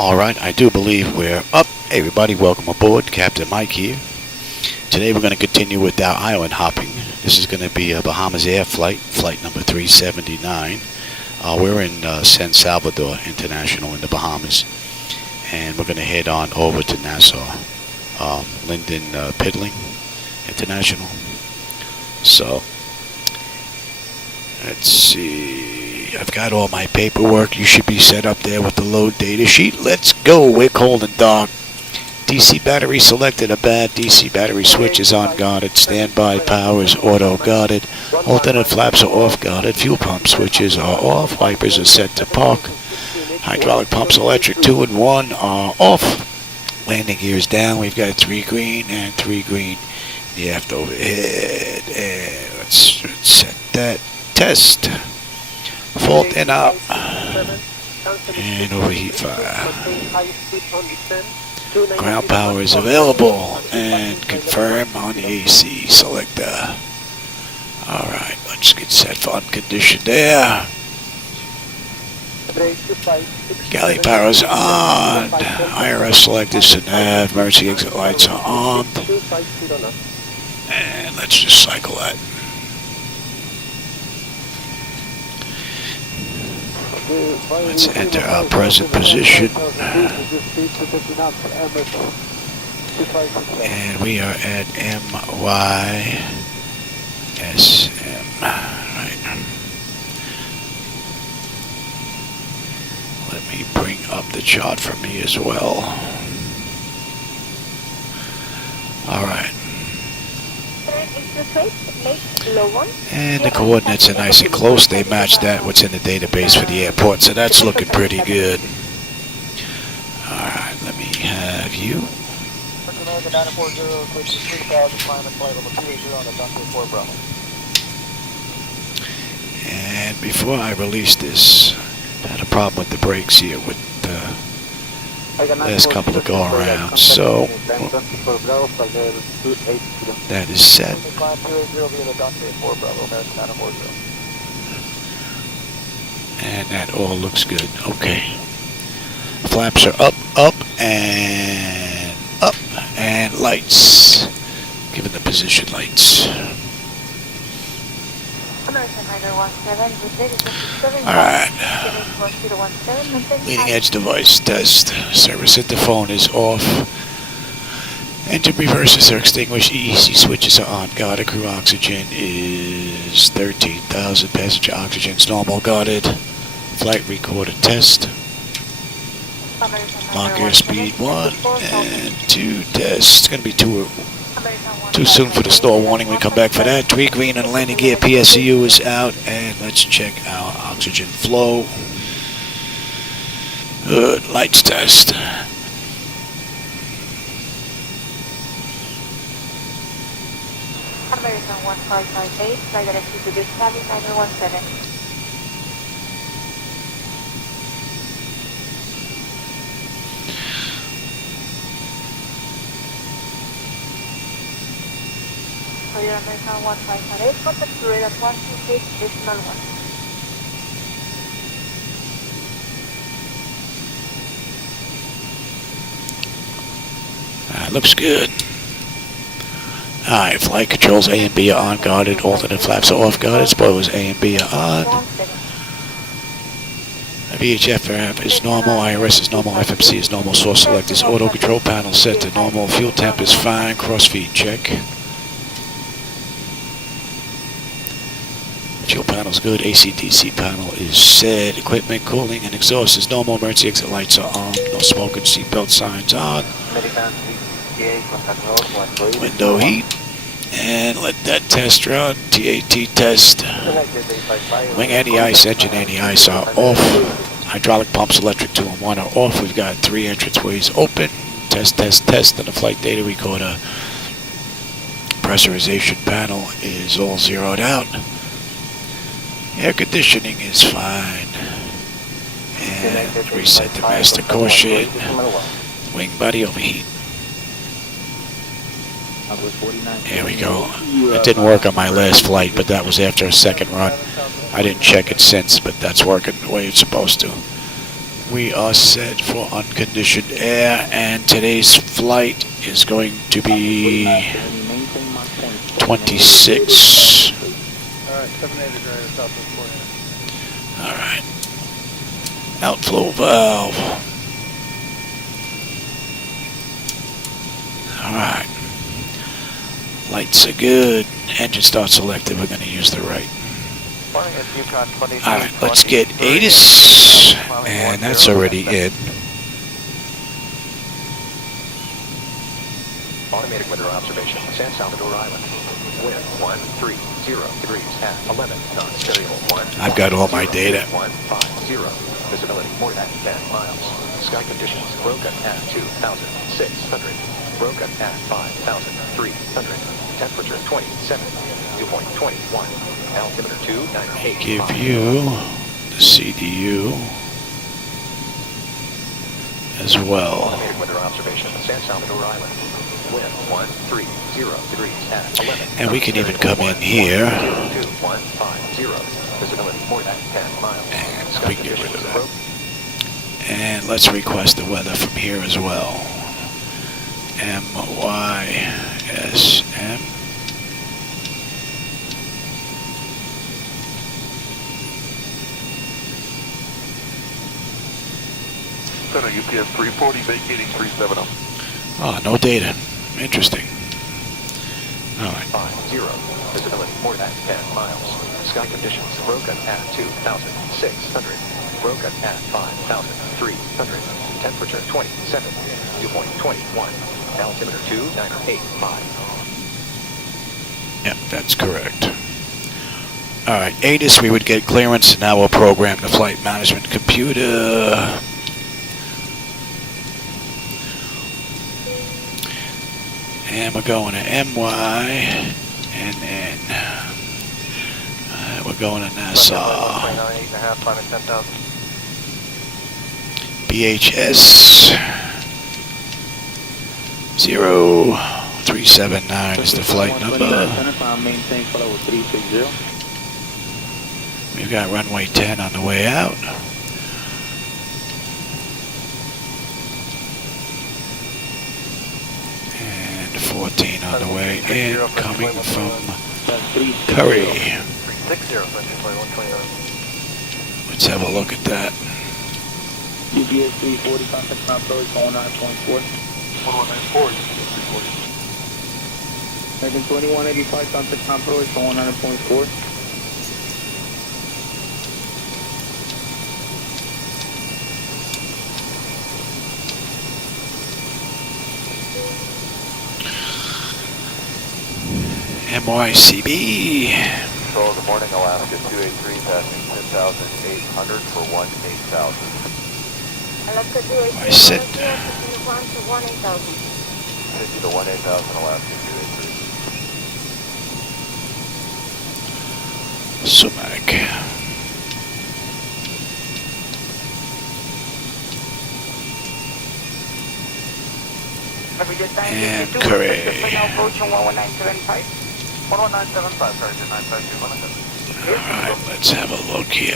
Alright, I do believe we're up. Hey everybody, welcome aboard. Captain Mike here. Today we're going to continue with our island hopping. This is going to be a Bahamasair Flight, flight number 379. We're in San Salvador International in the Bahamas. And we're going to head on over to Nassau. Lynden Pindling International. So, let's see. I've got all my paperwork. You should be set up there with the load data sheet. Let's go. We're cold and dark. DC battery selected. A bad DC battery switch is on guarded. Standby power is auto guarded. Alternate flaps are off guarded. Fuel pump switches are off. Wipers are set to park. Hydraulic pumps electric 2 and 1 are off. Landing gears down. We've got 3 green and 3 green. The aft overhead. And let's set that. Test. Fault in up. And overheat fire. Ground power is available. And confirm on the AC selector. Alright, let's get set for unconditioned air. Galley power is on. ILS selectors to nav. Emergency exit lights are armed. And let's just cycle that. Let's enter our present position. And we are at MYSM. Right. Let me bring up the chart for me as well. Alright. And the coordinates are nice and close. They match that what's in the database for the airport, so that's looking pretty good. Alright, let me have you. And before I release this, I had a problem with the brakes here with the last couple of go-arounds, so that is set. And that all looks good. Okay. Flaps are up, and lights. Given the position lights. Alright. Leading edge device test. Service interphone is off. Engine reversers are extinguished. EEC switches are on. Guarded. Crew oxygen is 13,000. Passenger oxygen is normal. Guarded. Flight recorder test. Long airspeed 1 and 2 test. It's going to be too soon for the stall warning. We come back for that. 3 green on the landing gear. PSEU is out. And let's check our oxygen flow. Good. Lights test. American 1558, flight directed to this cabin 917. For your American 1558, contact to radar 128.1. Looks good. Alright, flight controls A and B are on guarded, alternate flaps are off guarded, spoilers A and B are on. VHF is normal, IRS is normal, FMC is normal, source select is auto, control panel set to normal, fuel temp is fine, crossfeed check. Fuel panel is good, AC/DC panel is set, equipment, cooling, and exhaust is normal, emergency exit lights are on, no smoking, seatbelt signs on. Window heat, and let that test run. TAT test. Wing anti-ice, engine anti-ice are off. Hydraulic pumps, electric 2 and 1 are off. We've got 3 entranceways open. Test on the flight data recorder. Pressurization panel is all zeroed out. Air conditioning is fine. And reset the master caution. Wing body overheat. There we go. It didn't work on my last flight, but that was after a second run. I didn't check it since, but that's working the way it's supposed to. We are set for unconditioned air, and today's flight is going to be 26. Alright, 780 driver, southwest 400. Alright. Outflow valve. Alright. Lights are good. Engine start selected. We're going to use the right. Alright, let's get ATIS. And that's already in. Automatic weather observation, San Salvador Island. Wind 130 degrees at 11 knots. Variable 1. I've got all my data. 150. Visibility more than 10 miles. Sky conditions broken at 2,600. Broken at 5,300. Temperature 27. Dew point 21. Altimeter 298. Give you the CDU as well. Automated weather observation, San Salvador Island. Wind 130 degrees at 11. And we can even come in here. 150. Visibility more than 10 miles. And we can get rid of that. And let's request the weather from here as well. MYSM. Center UPS 340, vacating 370. Oh, no data. Interesting. All right. 50. Visibility more than 10 miles. Sky conditions broken at 2,600. Broken at 5,300. Temperature 27. Dew point 21. Altimeter 2985. Yep, that's correct. All right, ATIS, we would get clearance. Now we'll program the flight management computer. And we're going to MYNN. We're going to Nassau. BHS 0379 is the flight number. We've got runway 10 on the way out. And 14 on the way in, coming from Curry. Let's have a look at that. UPS 340, contact San Approach 119.4. 1194, American 2185, contact San Approach 119.4. MYCB. So good morning, Alaska 283, passing 10,800 for 18,000. Alaska I sit. 283, 1 to 18,000. 50 to 18,000, Alaska 283. Sumac. And Curry. Approach on 11975. 11975, sorry, 952. Alright, let's have a look here.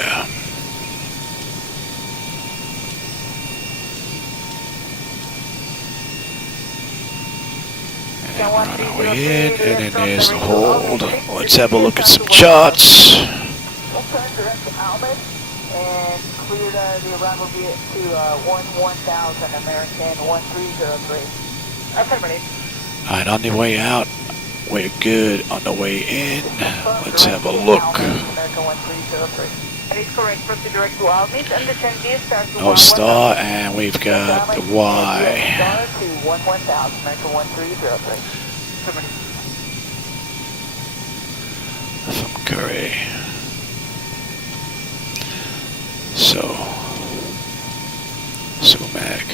And run away in, and then there's the hold. Let's have a look at some charts. And cleared the arrival to 1000 American 1303. Affirmative. Alright, on the way out, we're good. On the way in, let's have a look. American 1303. That is correct. Proceed direct to Almis and descend via star to No star, and we've got the Y. Star to 1000 American 1303. Affirmative. From Curry. So, Sumac,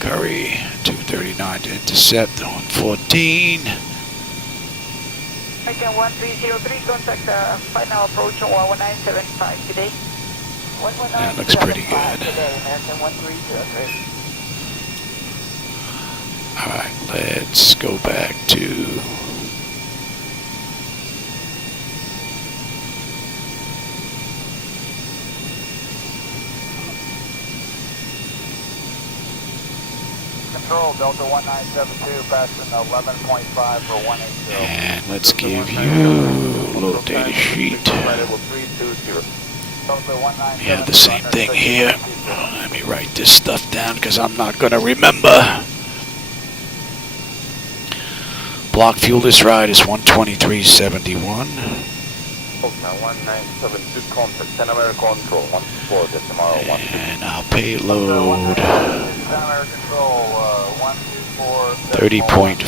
Curry, 239 to intercept on 14. American 1303, contact final approach on 11975 today. That looks pretty good. Today, American 1303. Alright, let's go back to Control, Delta 1972, passing 11.5 for 180. And let's give you load data sheet. We have the same thing here. Let me write this stuff down because I'm not going to remember. Block fuel this ride is 123.71. 1972, contact 10 American Control, 124, get tomorrow, 1. And our payload 30.5.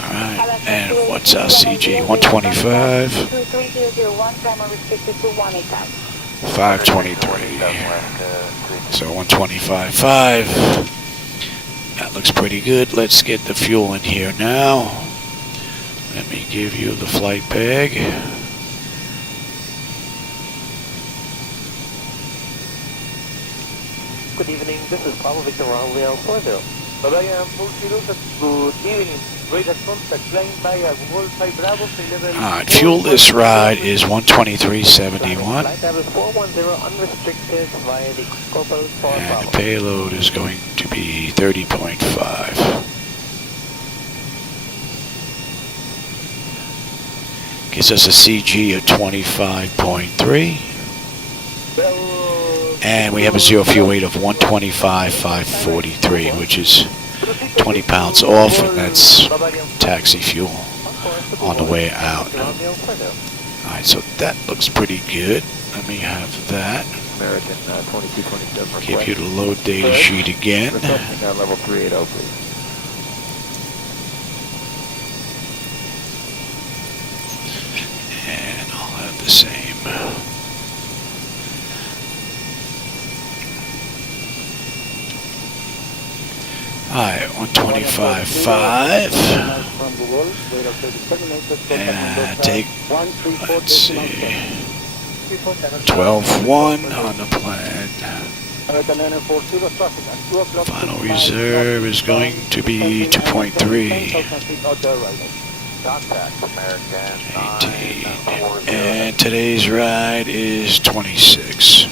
Alright, and what's our CG? 125. 523. So 125.5. That looks pretty good. Let's get the fuel in here now. Let me give you the flight bag. Good evening, this is Papa Victor Romeo 40. Good evening. Radar contact flying by Wolf Bravo level. Alright, fuel this ride is 123.71. Flight level 410 unrestricted via the COKPO for And Bravo. the payload is going to be 30.5. Gives us a CG of 25.3. And we have a zero fuel weight of 125,543, which is 20 pounds off, and that's taxi fuel on the way out. Alright, so that looks pretty good. Let me have that. American 2227. Give you the load data sheet again. Requesting on level 380, please. And I'll have the same. Alright, 125.5. And take, let's see, 12.1 on the plan. Final reserve is going to be 2.3. Contact American 18. 940. And today's ride is 26.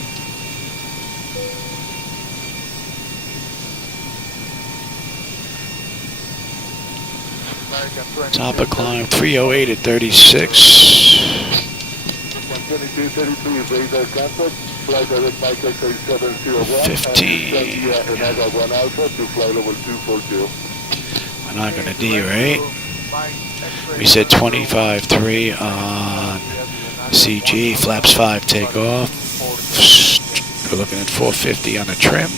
Top of climb 308 at 36. 15. We're not going to derate. We said 25.3 on CG. Flaps 5 take off. We're looking at 450 on the trim.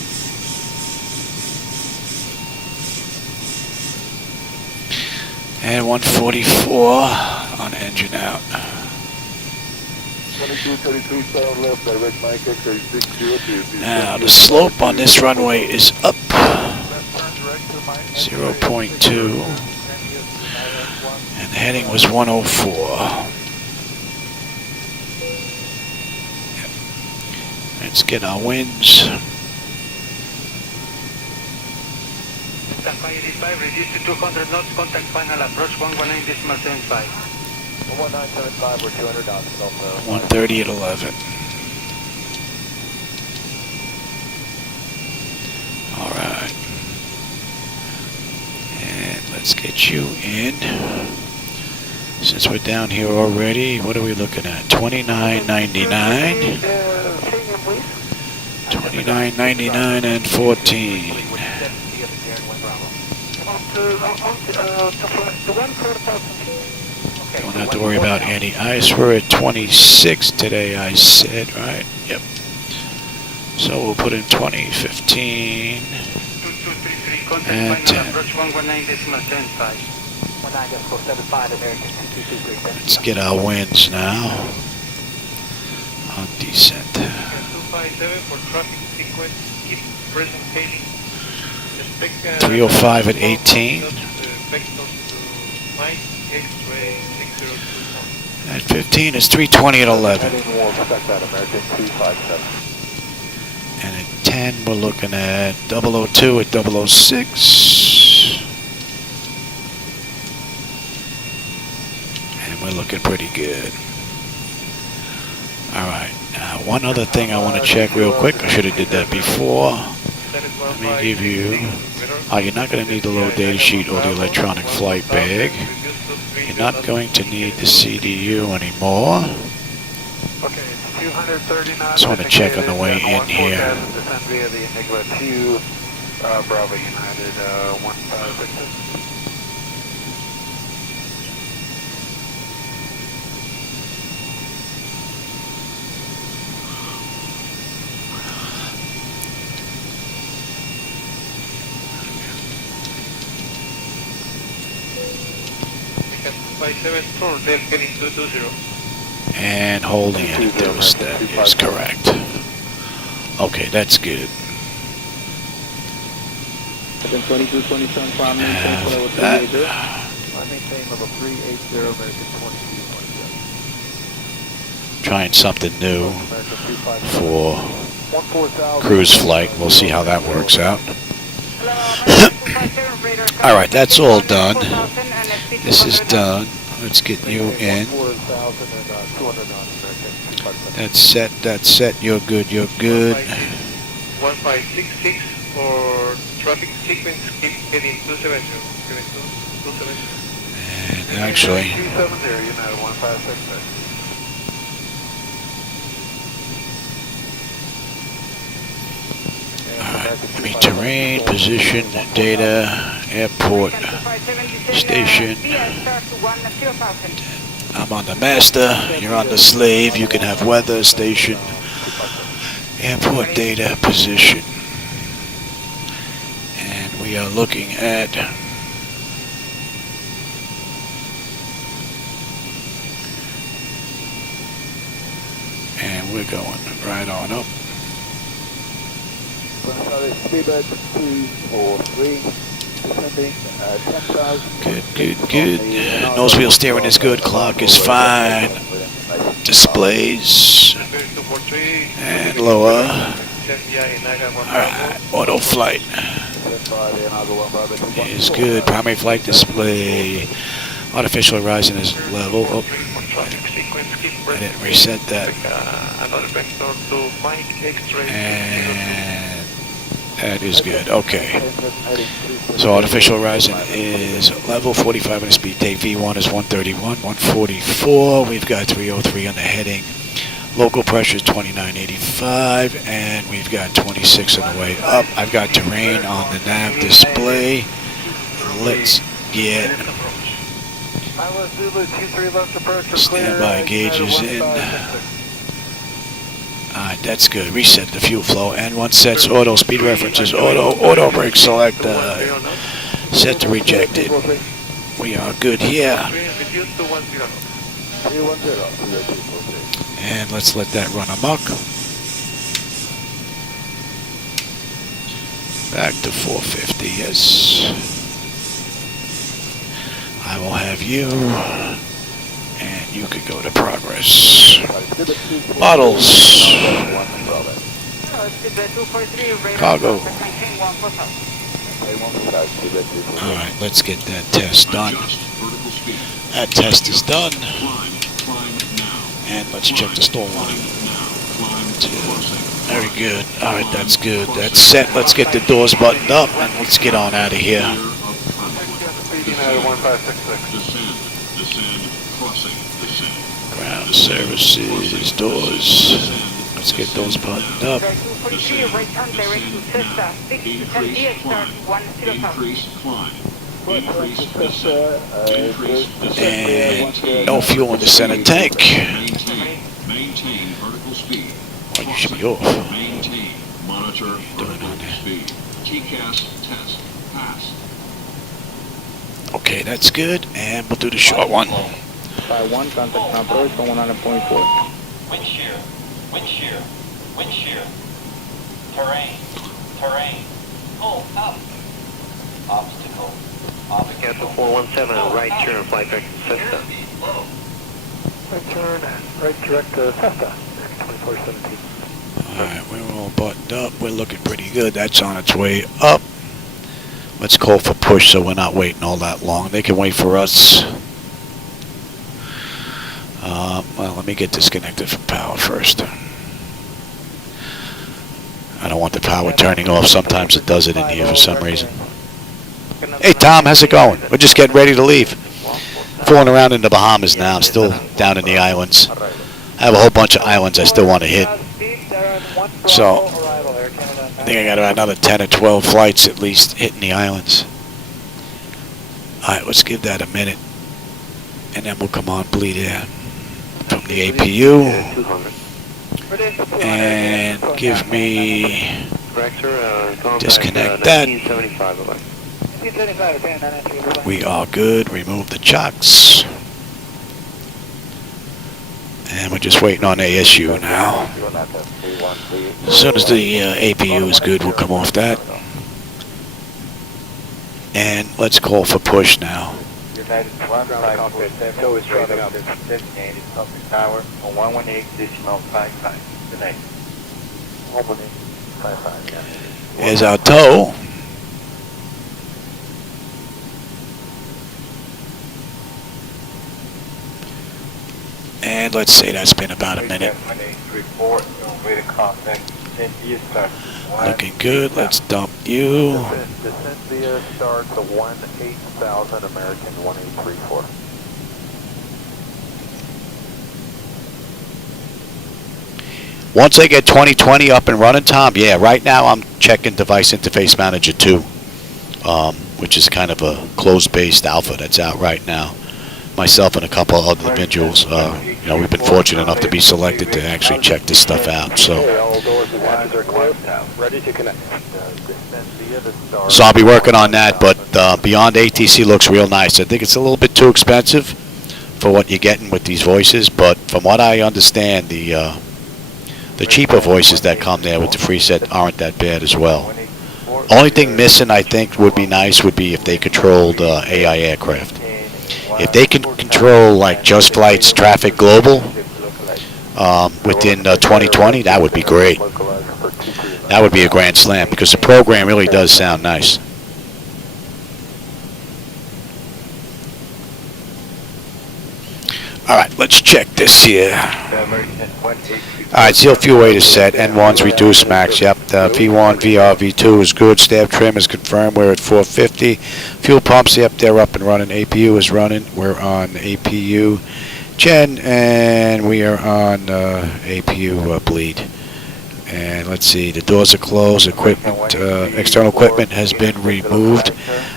And 144 on engine out. Now the slope on this runway is up 0.2 and the heading was 104. Let's get our winds. Standby 85, reduce to 200 knots, contact final approach 119.75. 1975, we're 200 knots, Delta. 130 at 11. Alright. And let's get you in. Since we're down here already, what are we looking at? 29.99. 29.99 and 14. Don't have to worry about any ice. We're at 26 today, I said, right? Yep. So we'll put in 20, 15, and 10. Let's get our winds now on descent. 257 for traffic sequence, keep present hailing. 305 at 18. At 15 is 320 at 11. And at 10 we're looking at 002 at 006. And we're looking pretty good. Alright, One other thing I want to check real quick. I should have did that before. Let me give you... you're not going to need the load data sheet or the electronic flight bag. You're not going to need the CDU anymore. Okay, it's 230 knots. Just want to check on the way in here. Descend via the Enigma 2, Bravo United 1566. And holding at a dose, that is correct. Okay, that's good. Trying something new for cruise flight. We'll see how that works out. Alright, that's all done. This is done. Let's get you in. That's set, you're good, you're good. 1566 for traffic sequence, keep heading 270. And actually, 270, United 1566. give me terrain, position, data, airport, station. I'm on the master, you're on the slave. You can have weather, station, airport data, position. And we are looking at and we're going right on up. Good. Nose wheel steering is good. Clock is fine. Displays and lower. Alright, auto flight is good. Primary flight display. Artificial horizon is level. Oh, I didn't reset that. And that is good. Okay. So artificial horizon is level 45 on the speed. Take V1 is 131, 144. We've got 303 on the heading. Local pressure is 2985, and we've got 26 on the way up. I've got terrain on the nav display. Let's get standby gauges in. Alright, that's good. Reset the fuel flow. N1 sets auto. Speed references auto brake select. Set to rejected. We are good here. And let's let that run amok. Back to 450, yes. I will have you, and you could go to progress. Bottles. Cargo. Alright, let's get that test done. That test is done. And let's check the stall line. Very good. Alright, that's good. That's set. Let's get the doors buttoned up and let's get on out of here. Ground services, doors. Let's get those buttoned up. And no fuel in the center tank. Oh, you should be off. Maintain. Monitor vertical speed. TCAS test passed. Okay, that's good, and we'll do the short one. By 1, contact approach 109.4. Wind shear, wind shear, wind shear. Terrain, terrain. Pull up. Obstacle. Cancel 417, right turn, flight direct Cessna. Right turn, right direct Cessna, 2417. Alright, we're all buttoned up. We're looking pretty good. That's on its way up. Let's call for push so we're not waiting all that long. They can wait for us. Well, let me get disconnected from power first. I don't want the power turning off. Sometimes it does it in here for some reason. Hey Tom, how's it going? We're just getting ready to leave. Fooling around in the Bahamas now. I'm still down in the islands. I have a whole bunch of islands I still want to hit. So, I think I got about another 10 or 12 flights at least hitting the islands. Alright, let's give that a minute. And then we'll come on bleed air from the APU. And give me... disconnect that. We are good. Remove the chocks. And we're just waiting on ASU now. As soon as the APU is good, we'll come off that. And let's call for push now. United 154 is driving up designated public tower on 118.55. Good night. 118.55, yeah. Here's our tow. And let's say that's been about a minute. Looking good. Let's dump you. Descent via star to 18000 American 1834. Once I get 2020 up and running, Tom, yeah, right now I'm checking Device Interface Manager 2, which is kind of a closed-based alpha that's out right now. Myself and a couple of other individuals, you know, we've been fortunate enough to be selected to actually check this stuff out. So I'll be working on that, but Beyond ATC looks real nice. I think it's a little bit too expensive for what you're getting with these voices, but from what I understand, the cheaper voices that come there with the free set aren't that bad as well. Only thing missing, I think, would be nice would be if they controlled AI aircraft. If they can control like Just Flight's traffic global within 2020, that would be great. That would be a grand slam because the program really does sound nice. All right, let's check this here. All right, seal fuel weight is set. N1's reduced max. Yep. V1, VR, V2 is good. Stab trim is confirmed. We're at 450. Fuel pumps, yep, they're up and running. APU is running. We're on APU Gen, and we are on APU bleed. And let's see, the doors are closed. Equipment, external equipment has been removed.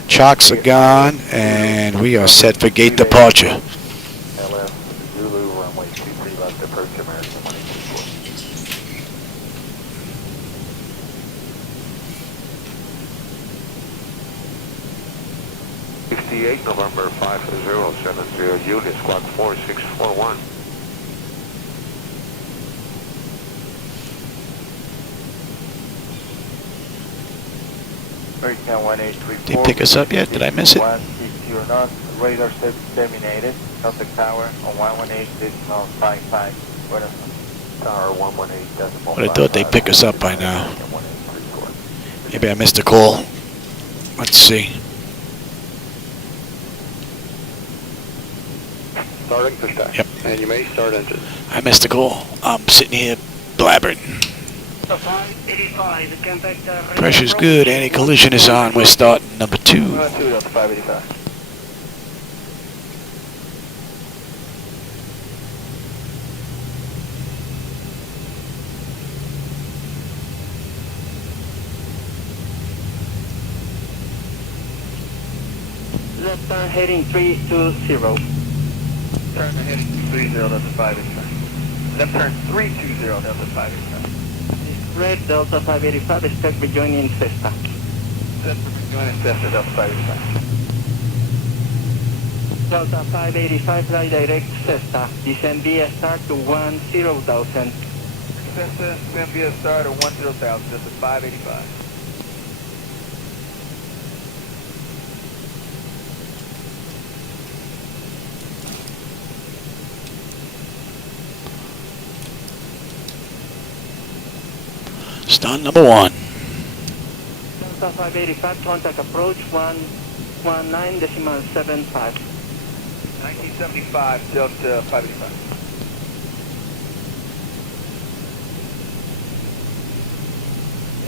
Chocks are gone, and we are set for gate departure. Zulu runway 23 left approach American 1834. 68 November 5070 unit squawk 4641. American 1834. Did they pick us up yet? Did I miss it? 160 knots. Radar service terminated. Contact tower on 118.55. Tower 118.55. But I thought they'd pick us up by now. Maybe I missed a call. Let's see. Starting pushback. Yep. And you may start engine. I missed a call. I'm sitting here blabbering. Pressure's good. Anti-collision is on. We're starting number 2. 2 Delta 585. Left turn heading 320. Turn heading 30 Delta 585. Left turn 320 Delta 585. Red Delta 585, expect rejoining Cessna. Cessna rejoining Cessna Delta 585. Delta 585, fly direct Cessna. Descend via start to 10,000. Cessna, descend via start to 10,000, Delta 585. Stunt number 1. Delta 585, contact approach 119.75. 1975, Delta 585.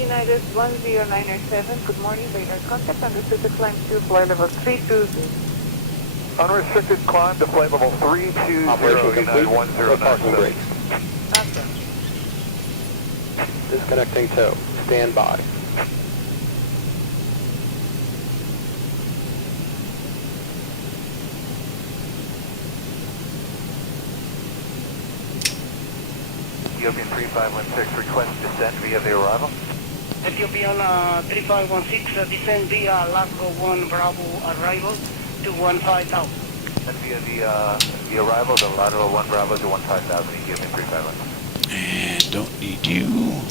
United 1097, good morning, radar contact, understood to climb to flight level 320. Unrestricted climb to flight level 320, Operation complete. No parking 1097. brakes. Okay. Disconnecting tow. Stand by. Ethiopian 3516, request descent via the arrival. Ethiopian 3516, descend via Lago 1 Bravo arrival to 15,000. And via the arrival, the lateral 1 Bravo to 15,000, Ethiopian 3516. And don't need you.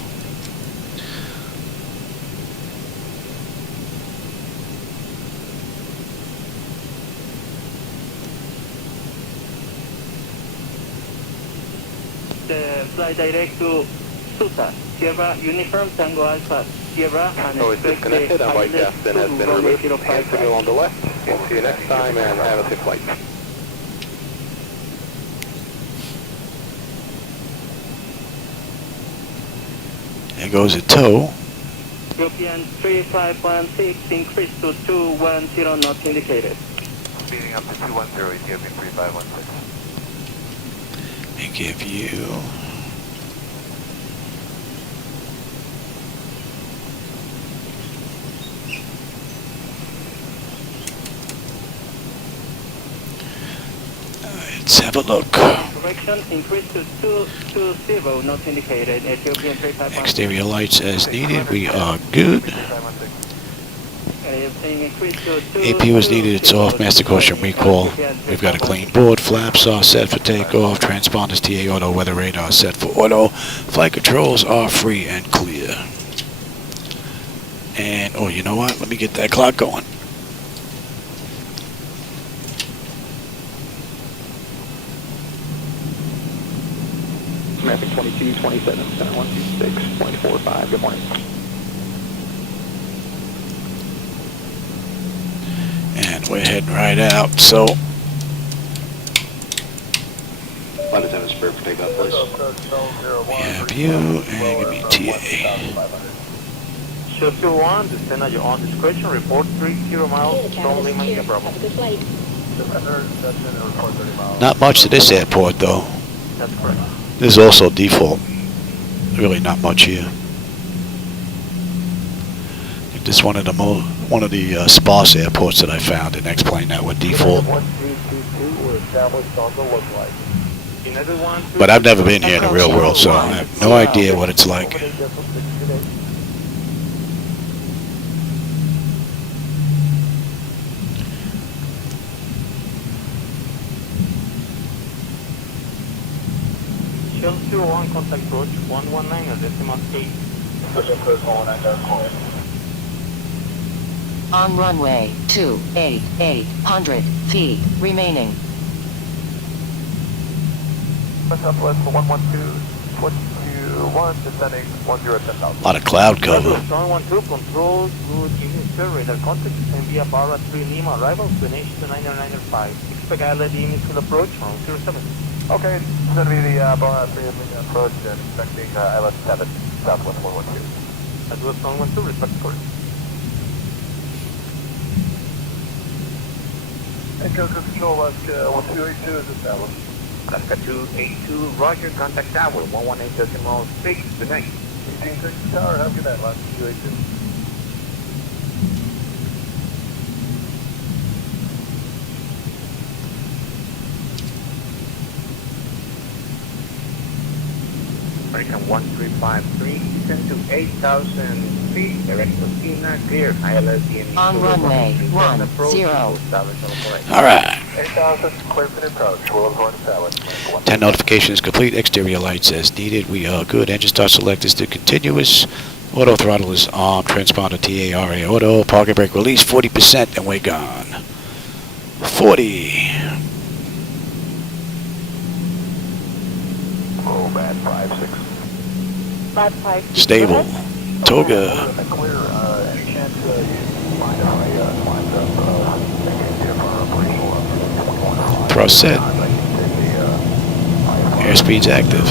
Fly direct to Susa, Sierra Uniform Tango Alpha, Sierra, and So it's disconnected and white gas bin has been removed. Hand signal on the left. We'll see you next time and have a safe flight. There goes a tow. European 3516, increase to 210, not indicated. Speeding up to 210, Ethiopian 3516. And give you. Let's have a look. Correction, increase to 220, not indicated. Ethiopian 3516. Exterior lights as needed. We are good. AP was needed. It's off. Master caution recall. We've got a clean board. Flaps are set for takeoff. Transponders TA auto. Weather radar set for auto. Flight controls are free and clear. And oh, you know what? Let me get that clock going. Traffic 2227, 126.45. Good morning. And we're heading right out. So Flight attendant Spirit for takeoff, please. we have you and give me TA. Show 01, descend at your own discretion, report 30 miles from Lima, Bravo. Not much to this airport though. That's correct. This is also default. Really not much here. This is one of the sparse airports that I found in X-Plane that were default. But I've never been here in the real world, so I have no idea what it's like. Shell 01, contact approach 119 at decimal 8. On runway 28800 feet remaining. Southwest 112.21, descending 10,000. A lot of cloud cover. 112, control, good evening, sir. Radar contact and via Barra 3 Lima, arrival to NH 2995. Expect ILS Approach from 07. Okay, it's going to be the Bahamasair Flight approach and expecting ILS 7, Southwest 112. Southwest 112, respect correct. Echo Control, Alaska 1282 is established. Alaska 282, roger, contact tower 118.6, good night. 1860 Tower, have a good night, Alaska 282. American 1353, descend to 8,000 feet, direct to Tina, clear, ILS On runway 10. All right. 8,000, clear for the approach. We'll go to Salad. 10 notifications complete. Exterior lights as needed. We are good. Engine start select is to continuous. Auto throttle is on. Transponder TARA auto. Parking brake release 40% and we're gone. 40. Oh, bad 5-6. 5-5. Stable. Toga. Clear, any chance you find out lines up, operational Thrust set. Airspeed's active.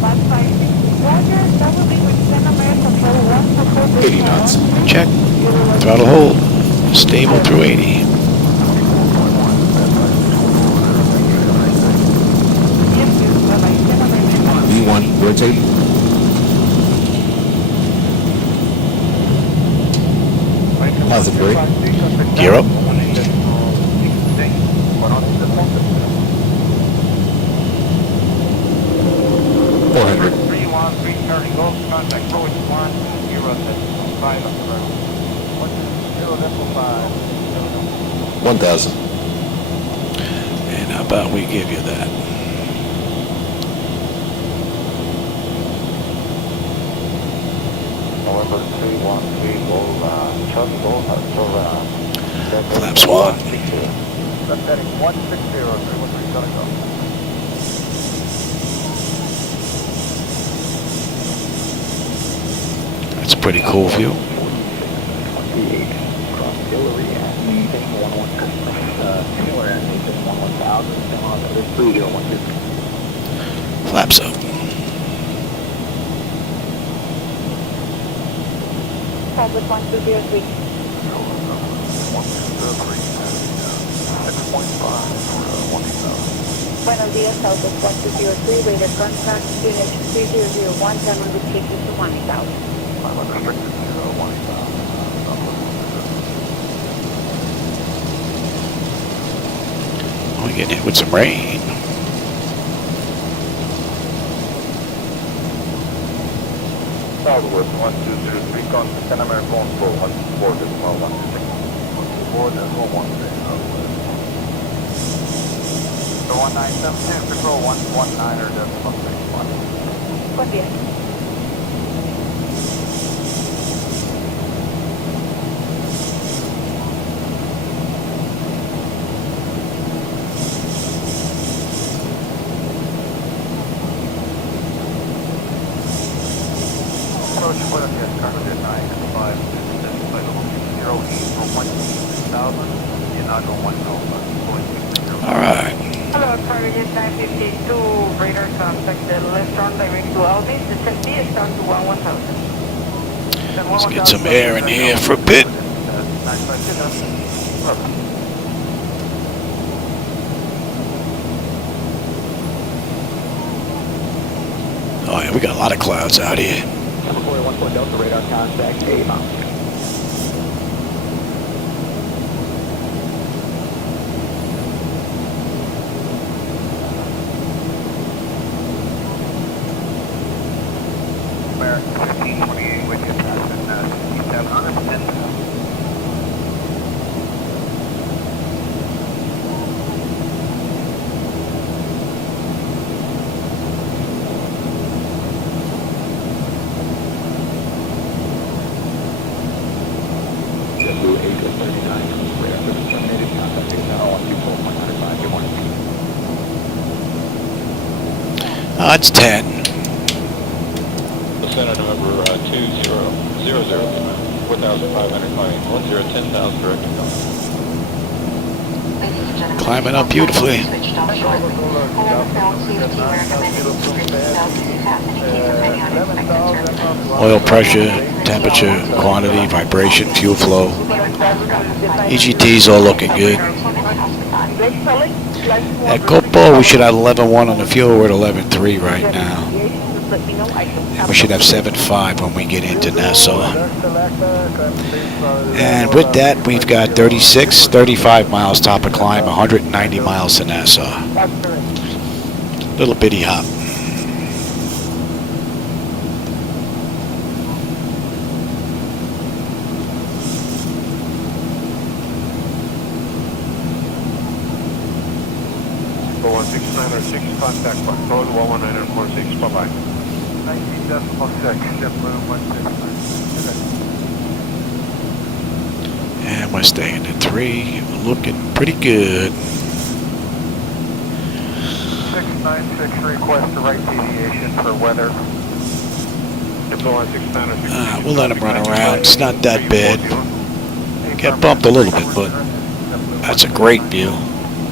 556. Roger, that will be with 10 American 80 knots. Check. Throttle hold. Stable through 80. V1, rotate. Positive brake. Gear up. 400. 313 turning off, contact approach 1,075 on the road. 1,0.5. 1,000. And how about we give you that? November 313, Charlie Gold, Flaps 1. That's heading 160, 313 turning off. That's a pretty cool view. Flaps up. Public 1203. Buenos dias, Southwest 1203, radar contact, unit 3001, Denver would take you to 1,000. Oh, we're getting hit with some rain. Southwest 1223, contact Pan American 1972, control 119 or decimal 61. Buen día. Approach for the cargo at 9 and 5, by the 08 from 1,000, United 105. All right. Hello, Target 952, radar contact, the left turn direct to Aldi, the safety is down to 1,000. Let's get some air in here for a bit. Oh yeah, we got a lot of clouds out here. Delta radar contact, A-mount. American 1528, with you, passing 710. It's 10. Center November 2000, 4,500 climbing, 10,000 direct to Climbing up beautifully. Oil pressure, temperature, quantity, vibration, fuel flow. EGT's all looking good. At COKPO, we should have 11.1 on the fuel. We're at 11.3 right now. And we should have 7.5 when we get into Nassau. And with that, we've got 35 miles top of climb, 190 miles to Nassau. Little bitty hop. contact control 11946, bye-bye. 19.6, JetBlue 169. And we're staying at 3, looking pretty good. 696, request the right deviation for weather. We'll let him run around. It's not that bad. Get bumped a little bit, but that's a great view.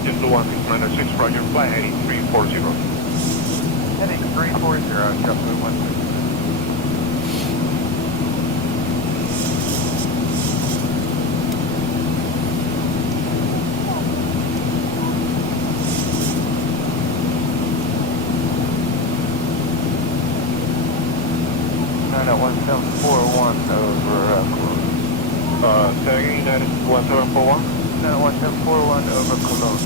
Just the 1696, Roger, fly heading 340. Heading 340, JetBlue 169. 1741? 1741 over Cologne.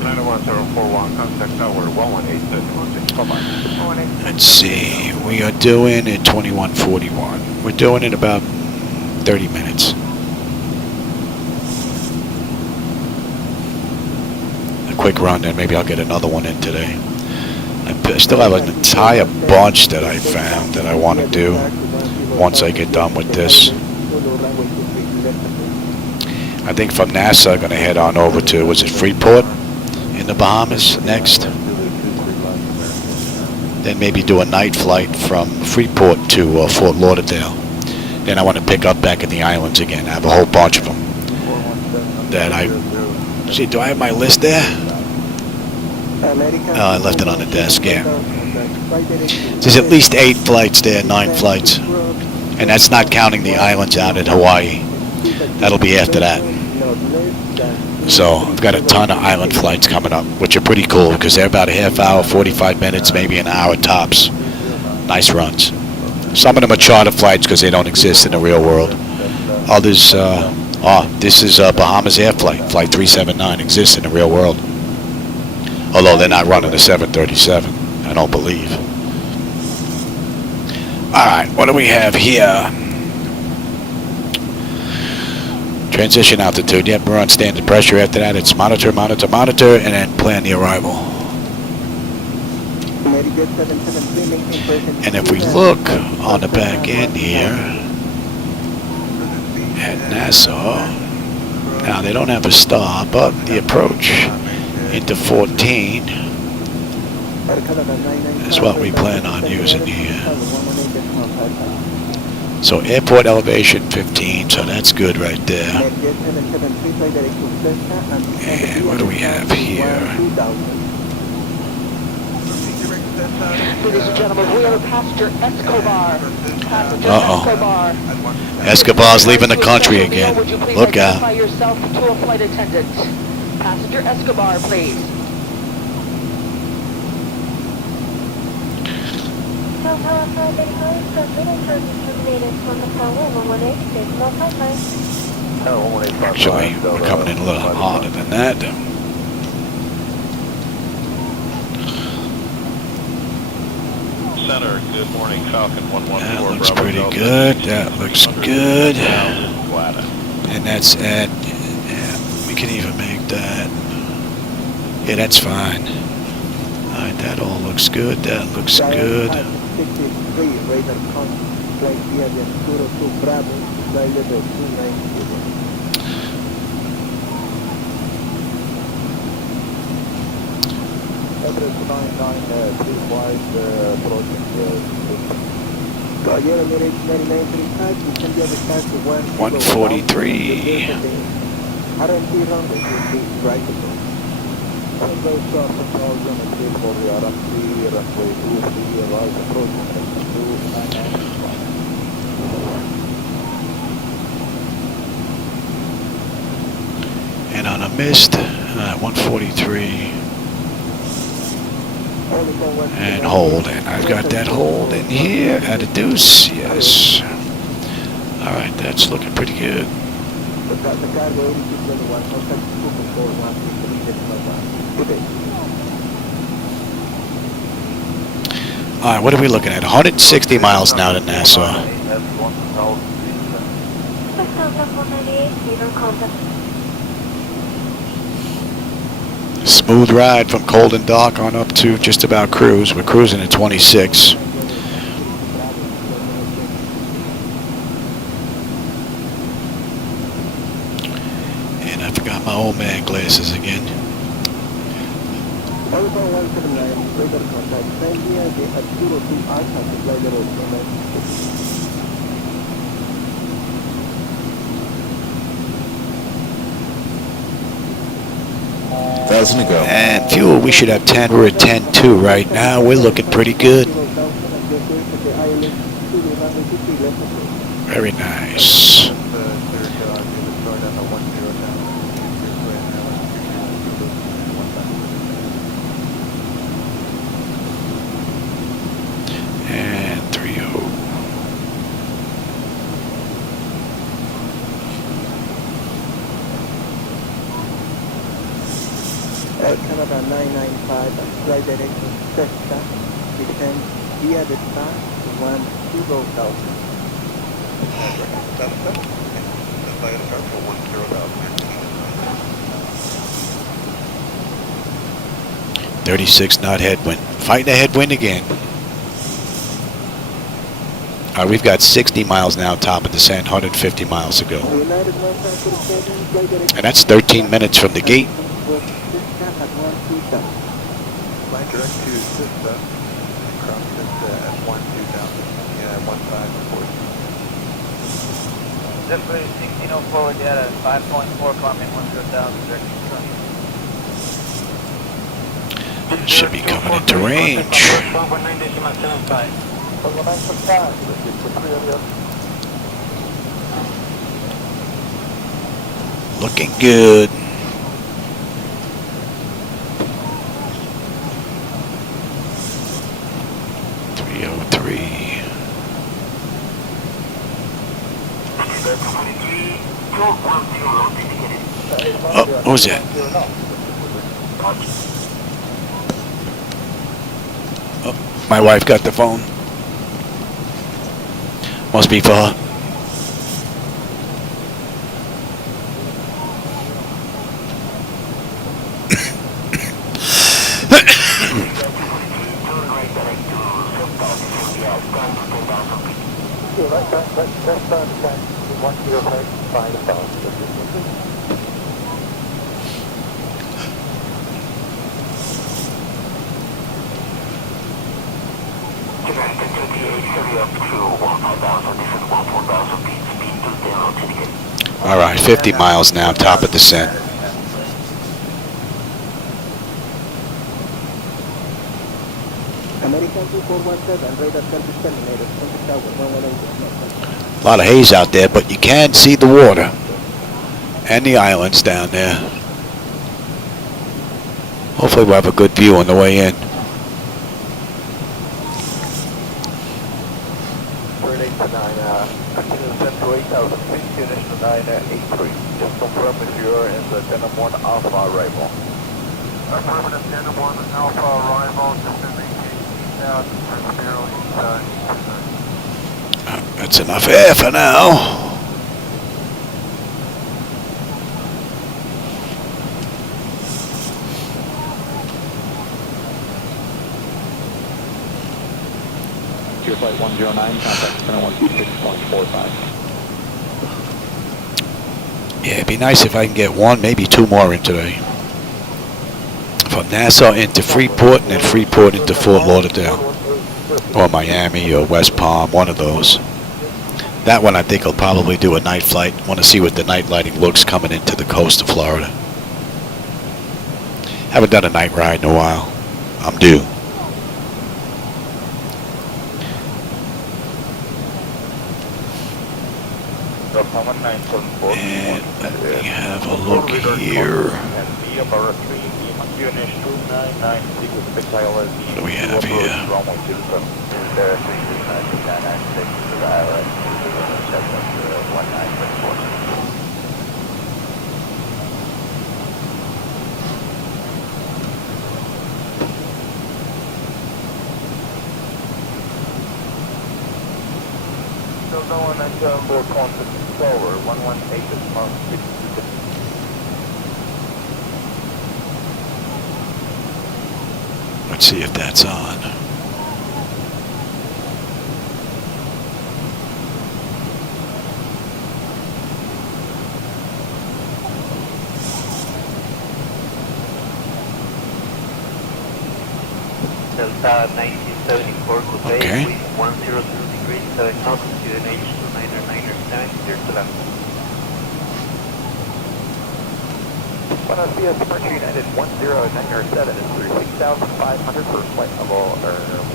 91741, contact tower 118.6. Bye-bye. Let's see. We are doing at 21:41. We're doing it about 30 minutes. A quick run, then maybe I'll get another one in today. I still have an entire bunch that I found that I want to do once I get done with this. I think from Nassau I'm going to head on over to, was it Freeport in the Bahamas next? Then maybe do a night flight from Freeport to Fort Lauderdale. Then I want to pick up back in the islands again. I have a whole bunch of them that I... See, do I have my list there? Oh, I left it on the desk, yeah. There's at least 8 flights there, 9 flights. And that's not counting the islands out at Hawaii. That'll be after that. So I've got a ton of island flights coming up, which are pretty cool because they're about a half hour, 45 minutes, maybe an hour tops. Nice runs. Some of them are charter flights because they don't exist in the real world. Others, this is Bahamasair Flight. Flight 379 exists in the real world. Although they're not running the 737, I don't believe. Alright, what do we have here? Transition altitude. Yep, we're on standard pressure. After that, it's monitor, monitor, monitor, and then plan the arrival. And if we look on the back end here at Nassau, now they don't have a star, but the approach into 14 is what we plan on using here. So airport elevation 15, so that's good right there. And what do we have here? Ladies and gentlemen, we are passenger Escobar. Passenger Escobar. Escobar's leaving the country again. Look out. Identify yourself to a flight attendant. Passenger Escobar, please. Actually, we're coming in a little harder than that. Center, good morning, Falcon 114. That looks pretty good. That looks good. And that's at, yeah, we can even make that. Yeah, that's fine. Alright, that all looks good. That looks good. One 143. And on a mist, 143. And hold, and I've got that hold in here at a deuce, yes. Alright, that's looking pretty good. Alright, what are we looking at? 160 miles now to Nassau. Smooth ride from Colden Dock on up to just about cruise. We're cruising at 26. And I forgot my old man glasses again. And fuel, we should have 10. We're at 10.2 right now. We're looking pretty good. Very nice. And 3-0. Air Canada 995 and flight direction Cessna, descend via the star to 1 Zibo Thousand. Flight start for 10,000. 36 knot headwind. Fighting a headwind again. All right, we've got 60 miles now top of descent, 150 miles to go. And that's 13 minutes from the gate. Flight direct to Cessna, cross Cessna at 12,000, yeah, 15 report. Zipper 1604 forward data, 5.4 climbing 10,000, direction 20. Should be coming into range. Looking good. Oh, who's that? Oh, my wife got the phone. Must be for her. All right, 50 miles now, top of descent. A lot of haze out there, but you can see the water and the islands down there. Hopefully we'll have a good view on the way in. Just confirm if you're in the Denim 1 Alpha arrival. Affirmative, Denim 1 Alpha arrival, just in That's enough air for now. Your flight 109, contact center 126.45. Yeah, it'd be nice if I can get one, maybe two more in today. From Nassau into Freeport and then Freeport into Fort Lauderdale. Or Miami or West Palm, one of those. That one I think I'll probably do a night flight. Want to see what the night lighting looks coming into the coast of Florida. Haven't done a night ride in a while. I'm due. And let me have a look here. What do we have here? Still going at 4 contact forward, 118 is marked 62. Let's see if that's on. Delta 1974, good day, Okay. wind 102 degrees, 7 knots, QNH 29997, clear to land. Buenos Dias, Departure United 10907 is 36,500 for flight level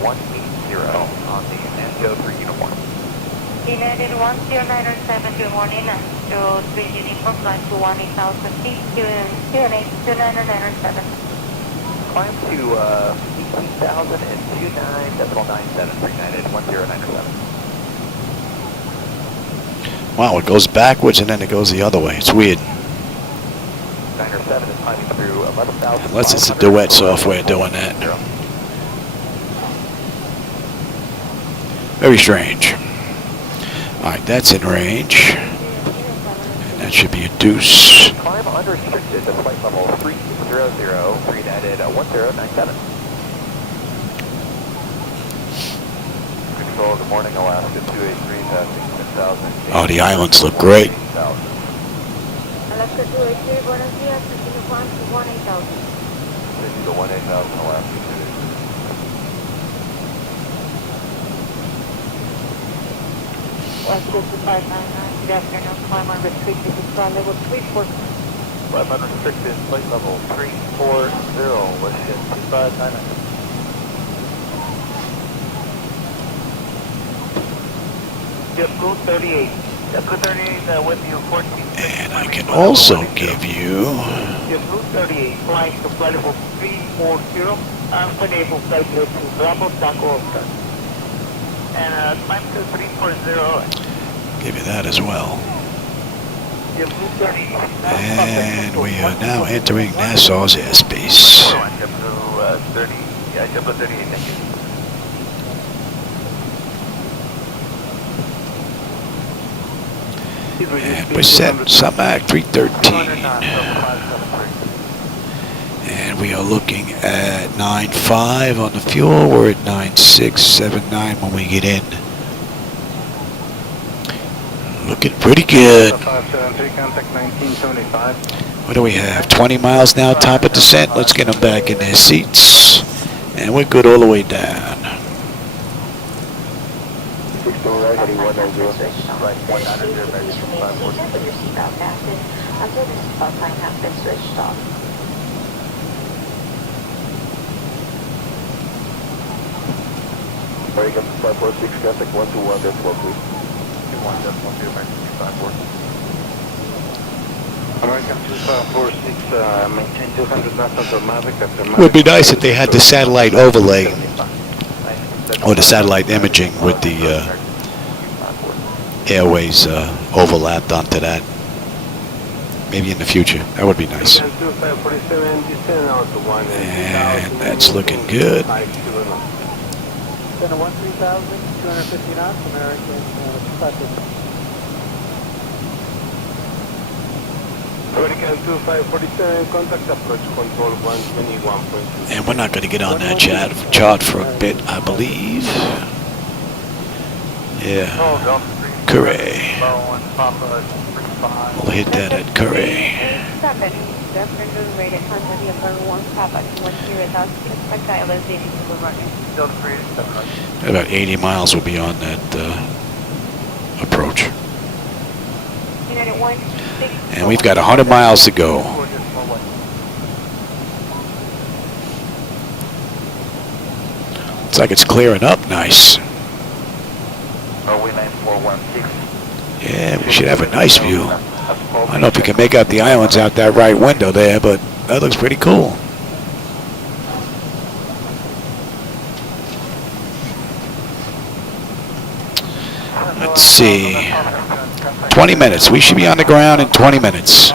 180 on the Mango 3 uniform. United 10907, good morning, to 3 uniform, flight to 18,000 feet, QNH 29997. Climb to 18,000 and 29.97 for United 10907. Wow, it goes backwards and then it goes the other way. It's weird. 97 297 is climbing through 11,000. Unless it's the Duet software doing that. Very strange. Alright, that's in range. And that should be a deuce. Climb unrestricted to flight level 300, 3 United 1097. Control, good morning, Alaska 283, passing 10,000. Oh, the islands look great. Alaska 283, buenos días, continue climb to 18,000. This is the 18,000 Alaska 283. West 5599, good afternoon, climb unrestricted to flight level 34. Climb unrestricted, flight level 340, West 5599. JetBlue 38. JetBlue 38 with you, 14. And I can also give you... JetBlue 38 flying to flight level 340 and enable flight level to Bravo Tango Oscar. And climb to 340. Give you that as well. JetBlue 38. And we are now entering Nassau's airspace. JetBlue 30, yeah, JetBlue 38, thank you. And we're set, Sumac 313. And we are looking at 9.5 on the fuel. We're at 9.679 when we get in. Looking pretty good. 573, contact 1975. What do we have? 20 miles now, top of descent. Let's get them back in their seats. And we're good all the way down. Right, 190, American 540. Put your seatbelt fastened until the seatbelt sign has been switched off. American 546, contact 121, decimal 2. 21, decimal 2, American 540. American 2546, maintain 200 knots on Mavic after Mavic. It would be nice if they had the satellite overlay or the satellite imaging with the airways overlapped onto that. Maybe in the future. That would be nice. And that's looking good. 13,250 knots, American 550. American 2547, contact approach control 121.2. And we're not going to get on that chart for a bit, I believe. Yeah. Curry. We'll hit that at Curry. Good afternoon, rated Tanzania for 1 Papa 210,000. Expect ILS Approach. About 80 miles will be on that approach. United 126. And we've got 100 miles to go. Looks like it's clearing up nice. Yeah, we should have a nice view. I don't know if you can make out the islands out that right window there, but that looks pretty cool. Let's see. 20 minutes. We should be on the ground in 20 minutes.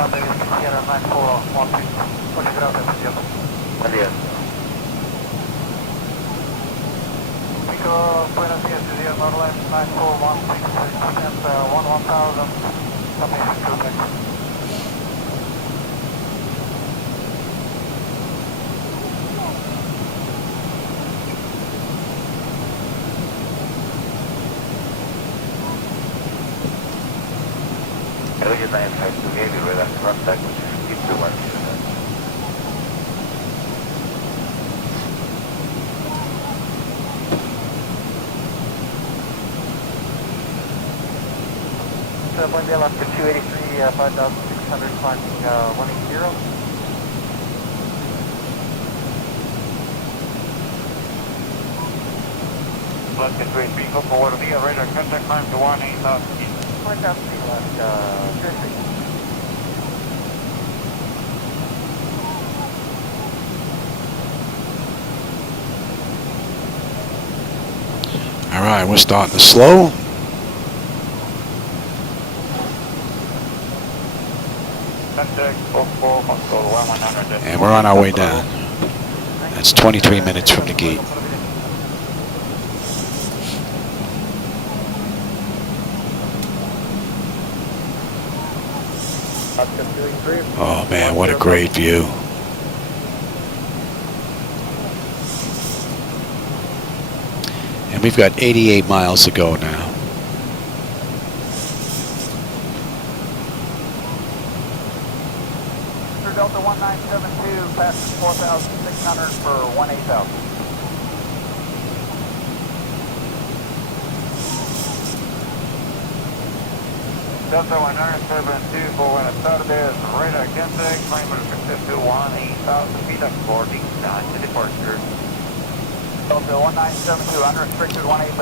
Monday, Alaska 283, 5,600, climbing 180. Alaska 283, COKPO, what are the radar contact climb to 18,000 feet. Point up to Alaska 283. All right, we're starting to slow. And we're on our way down. That's 23 minutes from the gate. Oh man, what a great view. And we've got 88 miles to go now. Delta 1972, passes 4,600 for 18,000. Delta 1972, for when it started there, radar contact, parameter success to 18,000 feet up 49 to departure. Delta 1972, unrestricted 18,000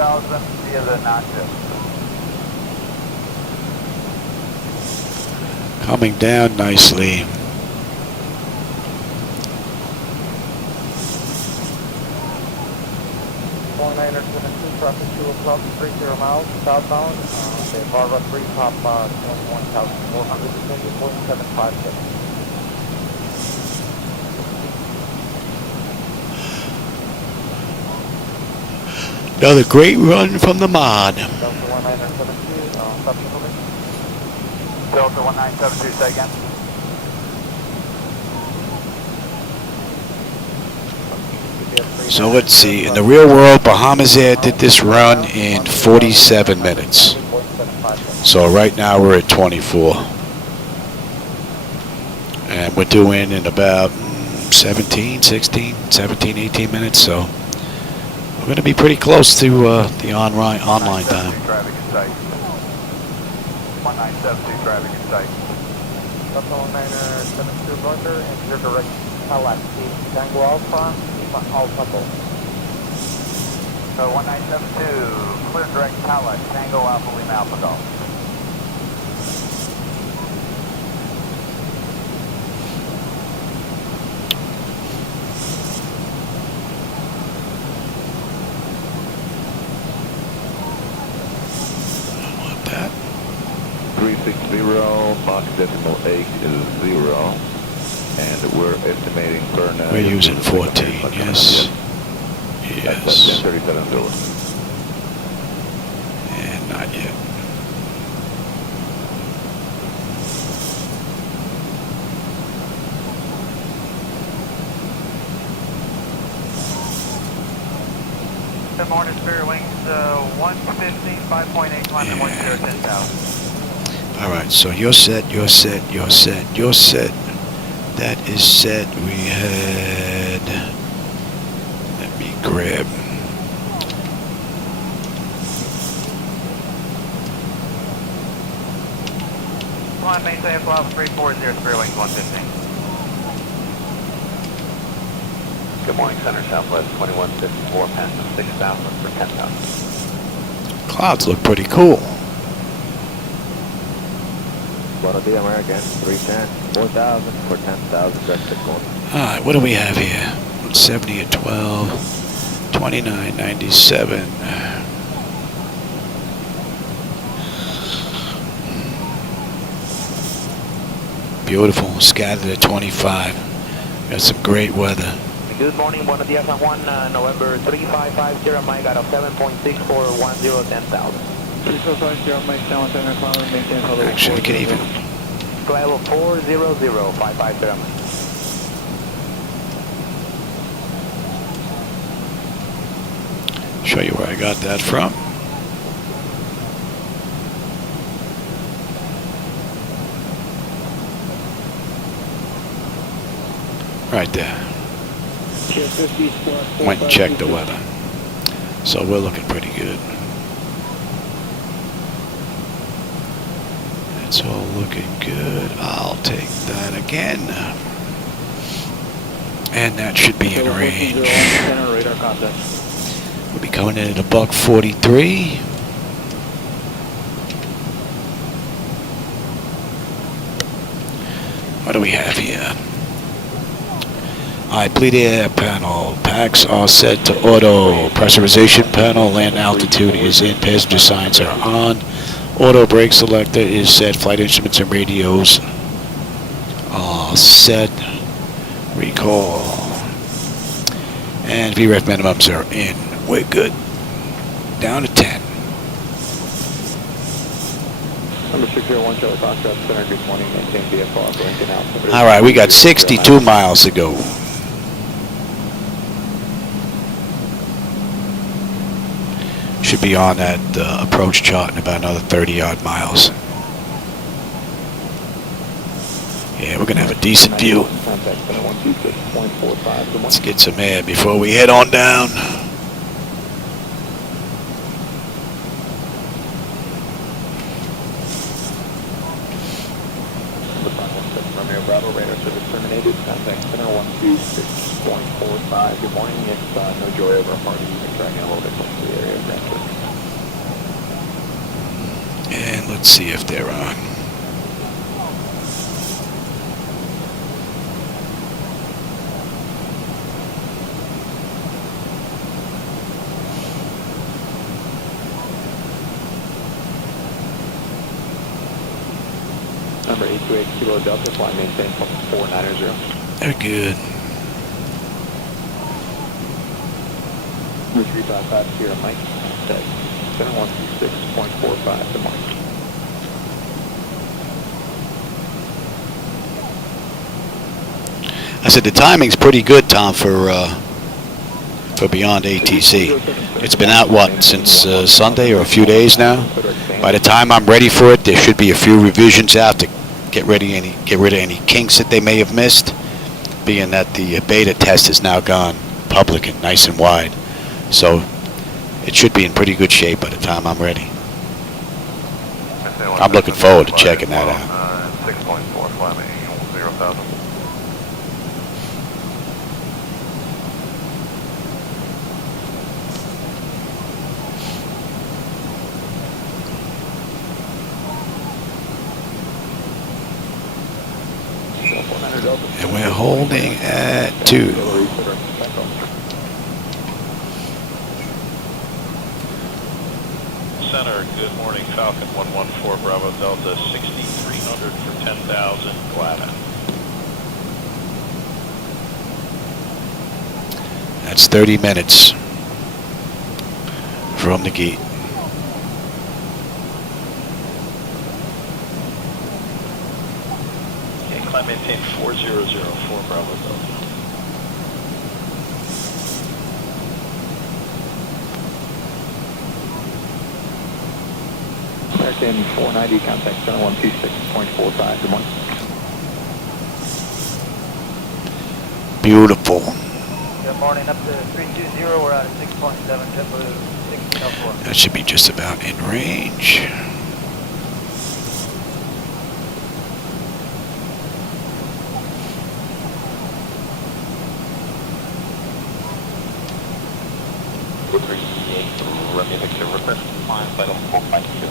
via the non-shift. Coming down nicely. Traffic 2 o'clock, 30 miles southbound. The Barra 3 top 21,400 descending 4757. Another great run from the mod. Delta 1972, subsequently. Delta 1972, say again. So let's see, in the real world, Bahamasair did this run in 47 minutes. So right now we're at 24. And we're doing in about 17, 16, 17, 18 minutes. So we're going to be pretty close to the online time. Traffic in sight. 1972 traffic in sight. Delta 1972 Norther and your direct Galaxy Tango Alpha. Alpha Golf. So 1972, clear direct Pilot, Tango Alpha Lima Alpha Golf. Want that? 360, Mach decimal 8 is 0. And we're estimating per now. We're using 14, yes. Yes. 1037 Zulu. And not yet. Good morning, Spirit Wings, 115, 5.8, climbing 10,000. All right, so you're set, you're set, you're set, you're set. That is set. We had, let me grab. Come on, maintain flight 340, Spirit Wings 115. Good morning, Center Southwest 2154, passing 6,000 for 10,000. Clouds look pretty cool. Buenos dias, American. 310, 4,000 for 10,000, direct 6-1. All right, what do we have here? 170 at 12, 29.97. Beautiful, scattered at 25. Got some great weather. Good morning, buenos dias, San Juan, November 3550, Mike out of 7.6410, 10,000. Actually, we can even. Level 400, 550. Show you where I got that from. Right there. Went and checked the weather. So we're looking pretty good. It's all looking good. I'll take that again. And that should be in range. We'll be coming in at $143. What do we have here? Alright, bleed air panel. Packs are set to auto. Pressurization panel. Land altitude is in. Passenger signs are on. Auto brake selector is set. Flight instruments and radios All set. Recall. And VREF minimums are in. We're good. Down to 10. Number 601, Charlie Foxtrot Center, good morning. Maintain VFR, blinking out. All right, we got 62 miles to go. Should be on that approach chart in about another 30-odd miles. Yeah, we're going to have a decent view. Let's get some air before we head on down. Bravo radar service terminated. Contact center 126.45. Good morning. It's no joy over a party. You've been tracking a little bit close to the area of Brentford. And let's see if they're on. Number 828 Kilo Delta, flying maintain 490. They're good. 355 Sierra Mike, contact center 126.45 to Mike. I said the timing's pretty good, Tom, for Beyond ATC. It's been out, what, since Sunday or a few days now? By the time I'm ready for it, there should be a few revisions out to get rid of any kinks that they may have missed, being that the beta test is now gone public and nice and wide. So it should be in pretty good shape by the time I'm ready. I'm looking forward to checking that out. 6.4, fly me 0,000. And we're holding at 2. Center, good morning. Falcon 114 Bravo Delta 6300 for 10,000 Gladden. That's 30 minutes from the gate. Climb maintain 4004 Bravo Delta. American 490, contact center 126.45. Good morning. Beautiful. Good morning, up to 320, we're out of 6.7, JetBlue 1604. That should be just about in range. Request flying flight on 452.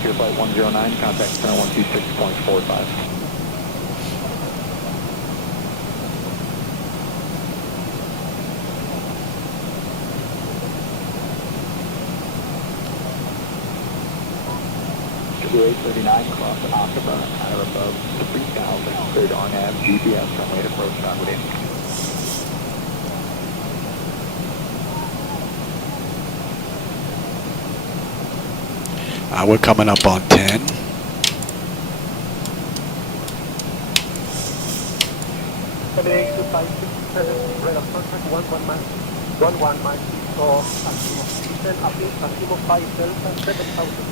Pure Flight 109, contact center 126.45. Figure 839, cross Cockburn, at or above 3,000, cleared on nav, GPS, runway approach, downward in. We're coming up on 10.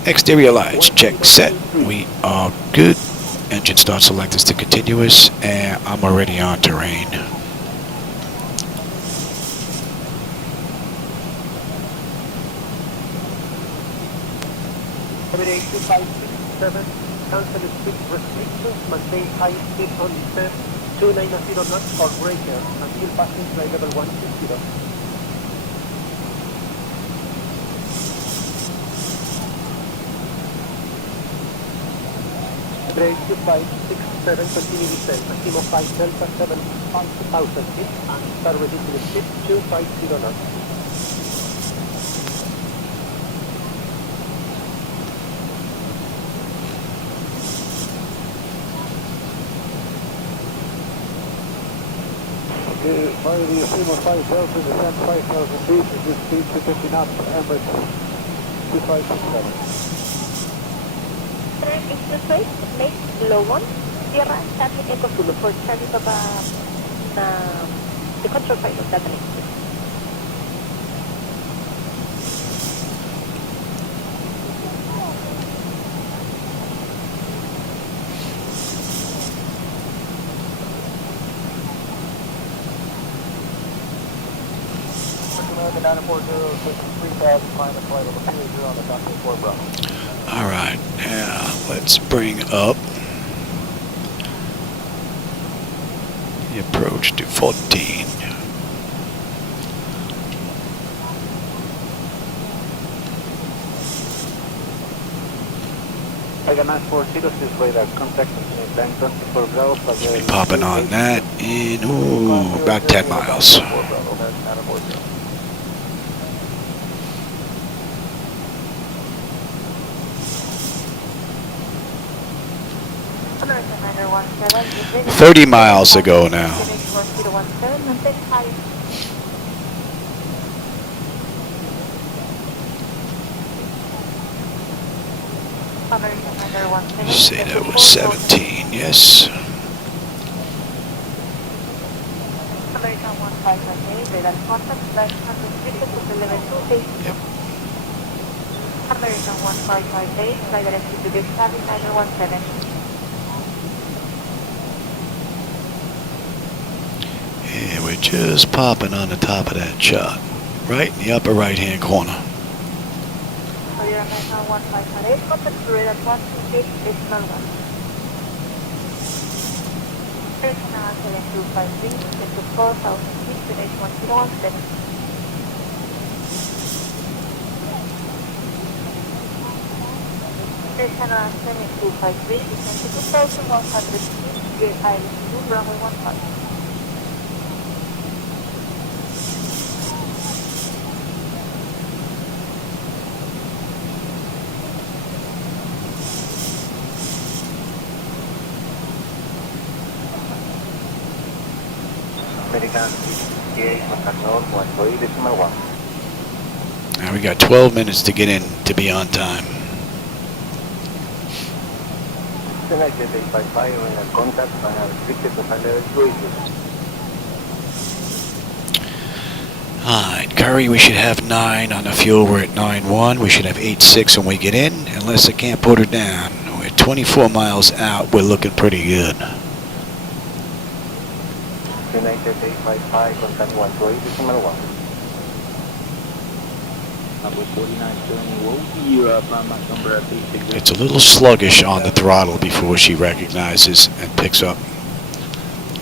Exterior lights, check, set. We are good. Engine start selectors to continuous, and I'm already on terrain. Emirates 2567, cancel speed restrictions, maintain high speed on descent, 290 knots or breaker, until passing flight level 160. Emirates 2567, continue descent, maximum 5 Delta 7, 5,000 feet, and start reducing the speed, 250 knots. Fire the Zibo 5 Delta, descend 5,000 feet, reduce speed to 50 knots, Emirates 2567. Expressway, lake below 1, Sierra, Charlie Echo Zulu for Charlie Papa, the control pilot, that's an express. American 940, taking 3,000, climb and flight over 30 on the Dr. 4 Bravo. All right, now let's bring up the approach to 14. American 940, this way, that contact is bank 24 Bravo. Should be popping on that in, ooh, about 10 miles. American 917, 30 miles to go now. Say that was 17, yes. American 1558, radar contact, flight 150 to the level 2 station. Yep. American 1558, flight directed to Big Charlie 917. And we're just popping on the top of that chart, right in the upper right-hand corner. So you're American 1558, contact to radar 128, decimal 1. American 7253, get to 4,000 feet, finish 1017. American 7253, descend to 2,100 feet, get ILS 2, runway 15. American 68, contact north, 128, decimal 1. Now we got 12 minutes to get in to be on time. United 855, and contact, restricted to level 2. Alright, Curry, we should have 9 on the fuel. We're at 9.1. We should have 8.6 when we get in, unless I can't put her down. We're 24 miles out. We're looking pretty good. United 855, contact 128, decimal 1. Number 4970, what would be your max number at 86? It's a little sluggish on the throttle before she recognizes and picks up.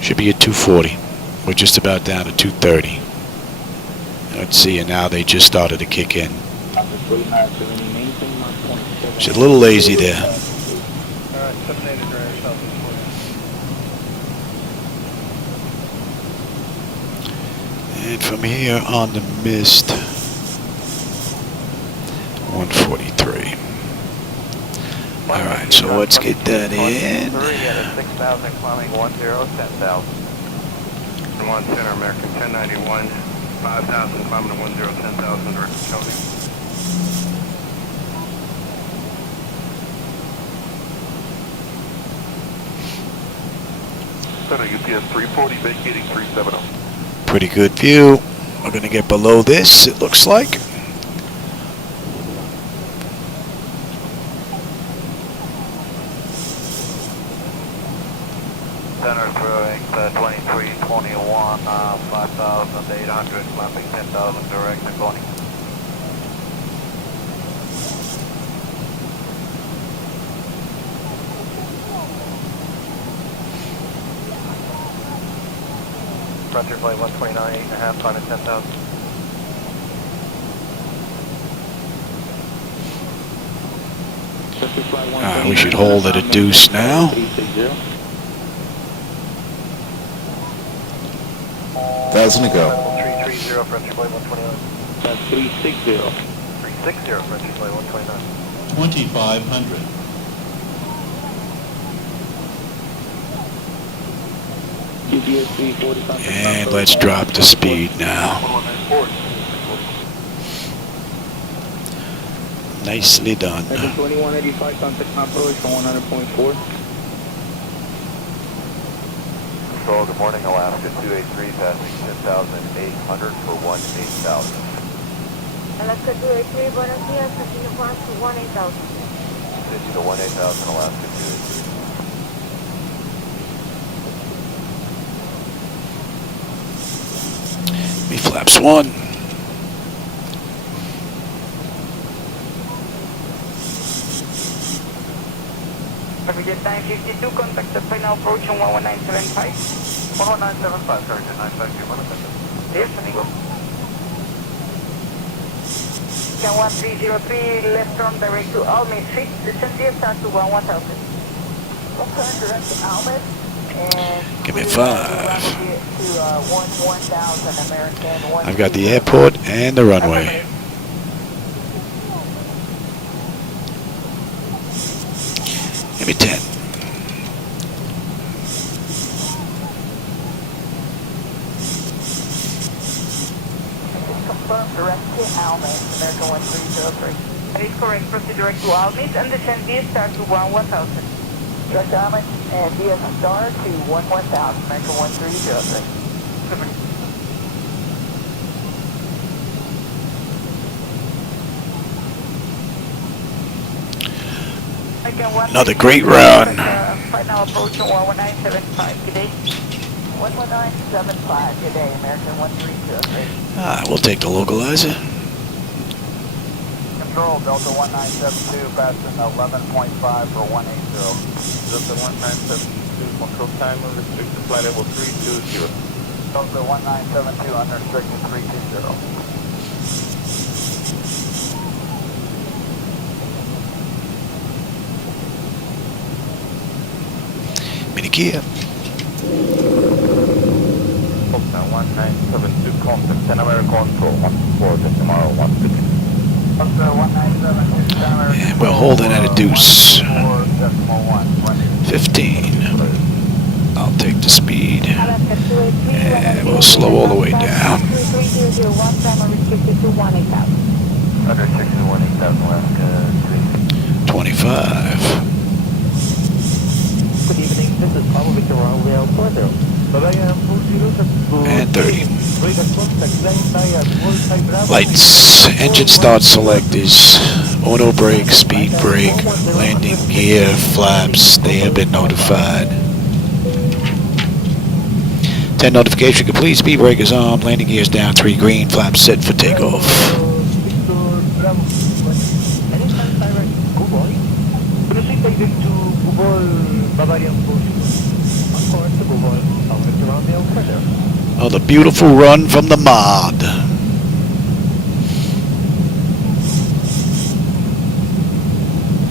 Should be at 240. We're just about down to 230. Let's see, and now they just started to kick in. She's a little lazy there. Alright, 780 direct southeast 40. And from here on the mist, 143. Alright, so let's get that in. 6,000, climbing 10, 10,000. 1 Center, American 1091, 5,000, climbing to 10, 10,000, direct to Tony. Center, UPS 340, vacating 370. Pretty good view. We're going to get below this, it looks like. Center throwing 2321, 5,800, climbing 10,000, direct to Coney. Frontier flight 129, 8.5, climbing 10,000. We should hold at a deuce now. Thousand to go. 330, Frontier flight 129. That's 360. 360, Frontier flight 129. 2,500. And let's drop the speed now. Nicely done. 2185, contact approach for 100.4. Control, good morning, Alaska 283, passing 10,800 for 18,000. Alaska 283, buenos días, continue flying to 18,000. City to 18,000, Alaska 283. Me flaps 1. Forget 952, contact the final approach on 11975. 11975, Sergeant, 952, Yes, amigo. Can 1303, left turn direct to Almid Street, descend the start to 1000. Left turn direct to Almid, and Give me 5. to 1000 American. I've got the airport and the runway. Give me 10. Confirm direct to Almid, American 1303. That is correct, proceed direct to Almid and descend via star to 1000. Direct to Almid and via star to 1000, American 1303. Another great run. Final approach on 11975 today. 11975 today, American 1303. We'll take the localizer. Control, Delta 1972, passing 11.5 for 180. Delta 1972, control timer, restricted flight level 320. Delta 1972, unrestricted 320. Minikia. Delta 1972, contact 10 American control, 14, tomorrow 160. Delta 1972, 10 American. And we're holding at a deuce. 4.1. 15. I'll take the speed. And we'll slow all the way down. 25. Good evening, this is Pablo Victor Romeo Porto. And 30. Lights, engine start selectors, auto brake, speed brake, landing gear, flaps, they have been notified. 10 notification complete, speed brake is on, landing gears down, 3 green, flaps set for takeoff. Oh, the beautiful run from the mod.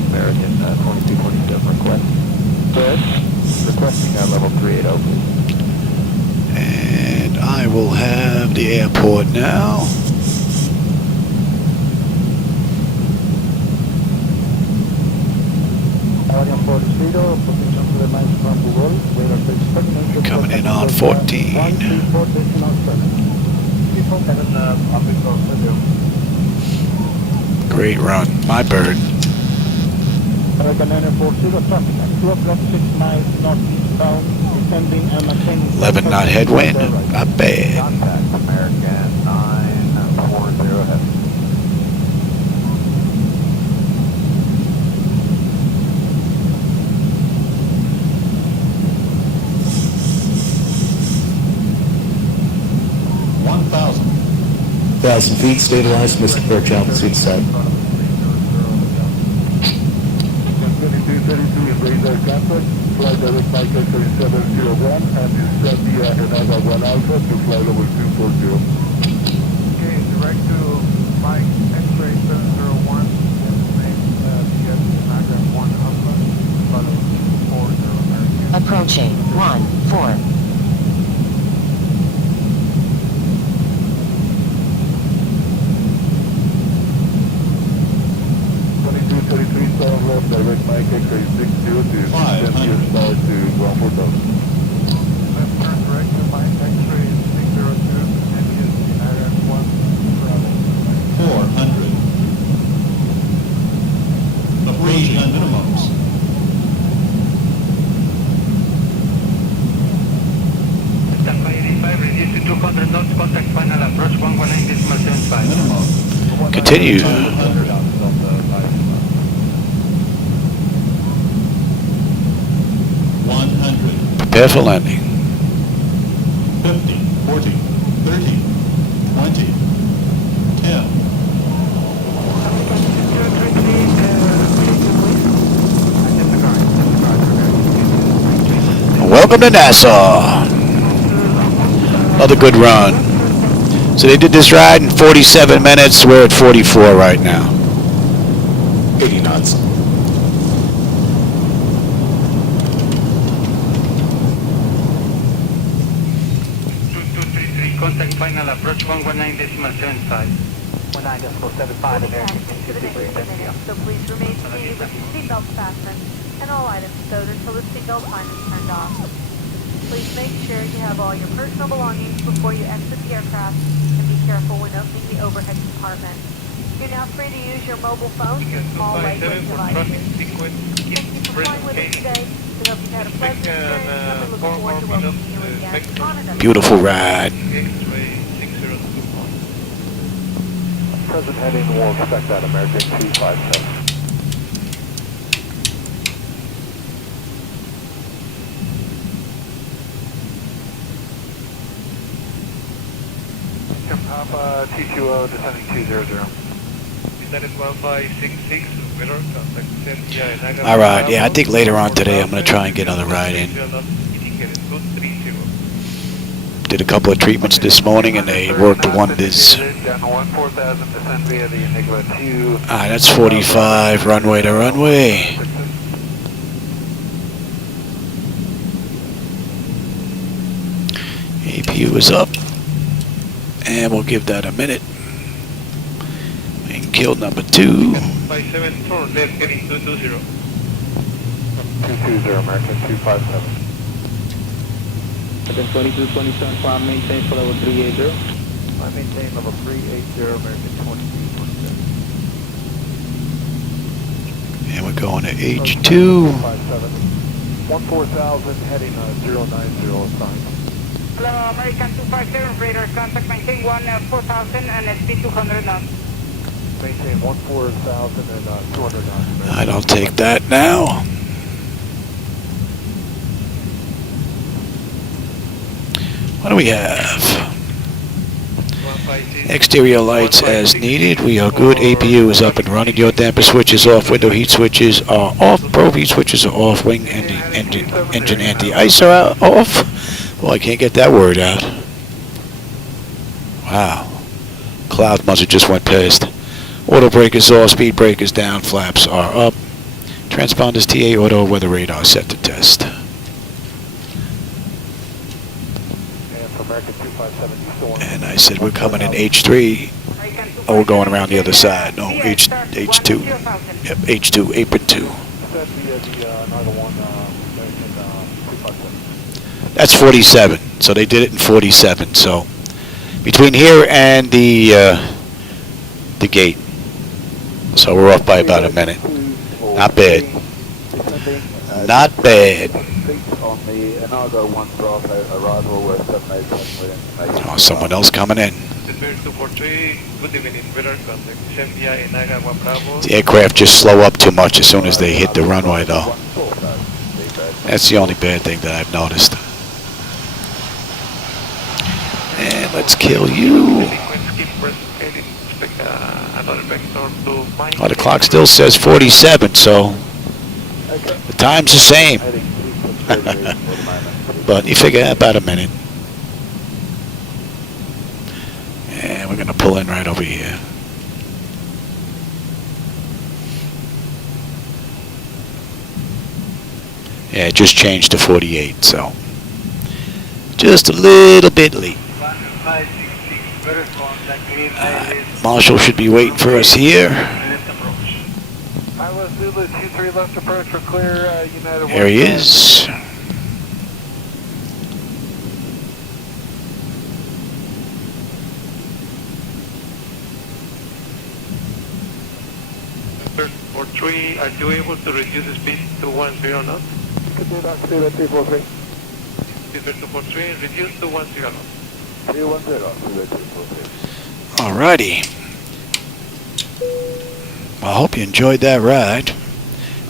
American 2247 request. Good. Requesting level 380. And I will have the airport now. Coming in on 14. Great run, my bird. 11 knot headwind, not bad. American 940 heavy. Thousand feet, stabilized, Mr. Birch, altitude set. 2232 is radar contact, flight direct Mike X-ray 701, and you set the Enava 1 Alpha to fly level 240. Okay, direct to Mike X-ray 701, yes, Enava 1 Alpha, fly level 240, American. Approaching 1-4. 33 star left, direct Mike X-ray 60 to 10 years start to ground 4000. Left turn 3 on minimums. Standby 85, reduce to 200 knots, contact final approach 119.75. Minimum. Continue. 100. Prepare for landing. 50, 40, 30, 20, 10. Welcome to Nassau. Another good run. So they did this ride in 47 minutes. We're at 44 right now. 80 knots. 2233, contact final approach 119.75. 19.75 American. So please remain seated with your seatbelt fastened and all items stowed until the seatbelt sign is turned off. Please make sure you have all your personal belongings before you exit the aircraft and be careful when opening the overhead compartment. You're now free to use your mobile phones and small lightweight devices. Thank you for flying with us today. We hope you've had a pleasant experience and we look forward to welcoming you again on another. Beautiful ride. Present heading, we'll expect that American 257. Papa T20 descending 200. All right, yeah, I think later on today I'm going to try and get another ride in. Did a couple of treatments this morning and they worked wonders. Ah, that's 45, runway to runway. APU is up. And we'll give that a minute. And kill number 2. 574, left heading 220. 220 American 257. Again, 2227, climb maintain for level 380. I maintain level 380 American 2227. And we're going to H2. 14,000 heading 090 assigned. Hello, American 257, radar contact maintain 4,000 and speed 200 knots. Maintain 14,000 and 200 knots. I don't take that now. What do we have? Exterior lights as needed. We are good. APU is up and running. Your damper switch is off. Window heat switches are off. Probe heat switches are off. Wing engine anti-ice are off. Well, I can't get that word out. Wow. Cloud muzzle just went past. Auto brake is off. Speed brake is down. Flaps are up. Transponders TA auto weather radar set to test. And I said we're coming in H3. Oh, we're going around the other side. No, H2. Yep, H2, apron 2. That's 47. So they did it in 47. So between here and the gate. So we're off by about a minute. Not bad. Not bad. Oh, someone else coming in. The aircraft just slow up too much as soon as they hit the runway, though. That's the only bad thing that I've noticed. And let's kill you. Oh, the clock still says 47, so the time's the same. But you figure about a minute. And we're going to pull in right over here. Yeah, it just changed to 48, so just a little bit late. Marshall should be waiting for us here. There he is. 243, are you able to reduce the speed to 10 knots? Could do that, Speedbird 243. Speedbird 243, reduce to 10 knots. 310, Speedbird 243. Alrighty. Well, I hope you enjoyed that ride.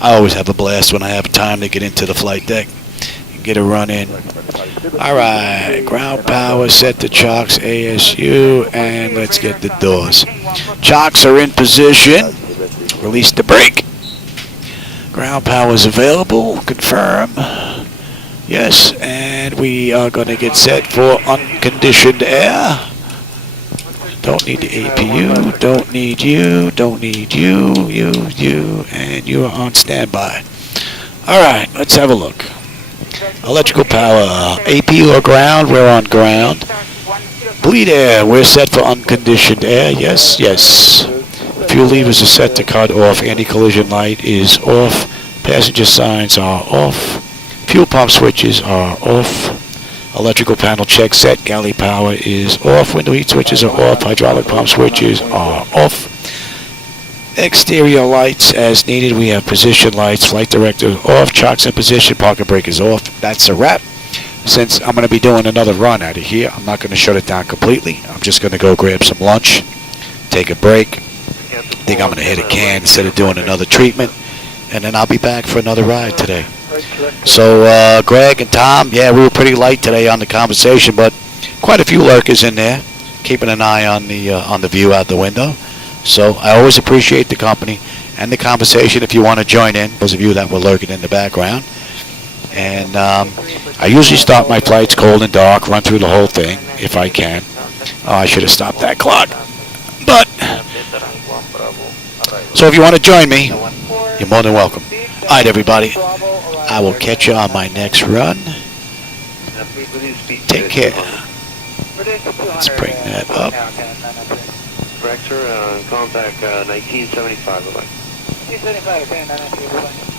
I always have a blast when I have time to get into the flight deck and get a run in. Alright, ground power set to chocks ASU, and let's get the doors. Chocks are in position. Release the brake. Ground power is available. Confirm. Yes, and we are going to get set for unconditioned air. Don't need the APU, don't need you, don't need you, and you are on standby. Alright, let's have a look. Electrical power, APU or ground, we're on ground. Bleed air, we're set for unconditioned air, yes, yes. Fuel levers are set to cut off, anti-collision light is off, passenger signs are off, fuel pump switches are off. Electrical panel check set, galley power is off, window heat switches are off, hydraulic pump switches are off. Exterior lights as needed, we have position lights, flight director off, chocks in position, parking brake is off. That's a wrap. Since I'm going to be doing another run out of here, I'm not going to shut it down completely. I'm just going to go grab some lunch, take a break. I think I'm going to hit a can instead of doing another treatment, and then I'll be back for another ride today. So Greg and Tom, yeah, we were pretty light today on the conversation, but quite a few lurkers in there, keeping an eye on the view out the window. So I always appreciate the company and the conversation if you want to join in, those of you that were lurking in the background. And I usually start my flights cold and dark, run through the whole thing if I can. Oh, I should have stopped that clock. But, so if you want to join me, you're more than welcome. All right, everybody. I will catch you on my next run. Take care. Let's bring that up. Rector, contact 1975, bye-bye. 1975,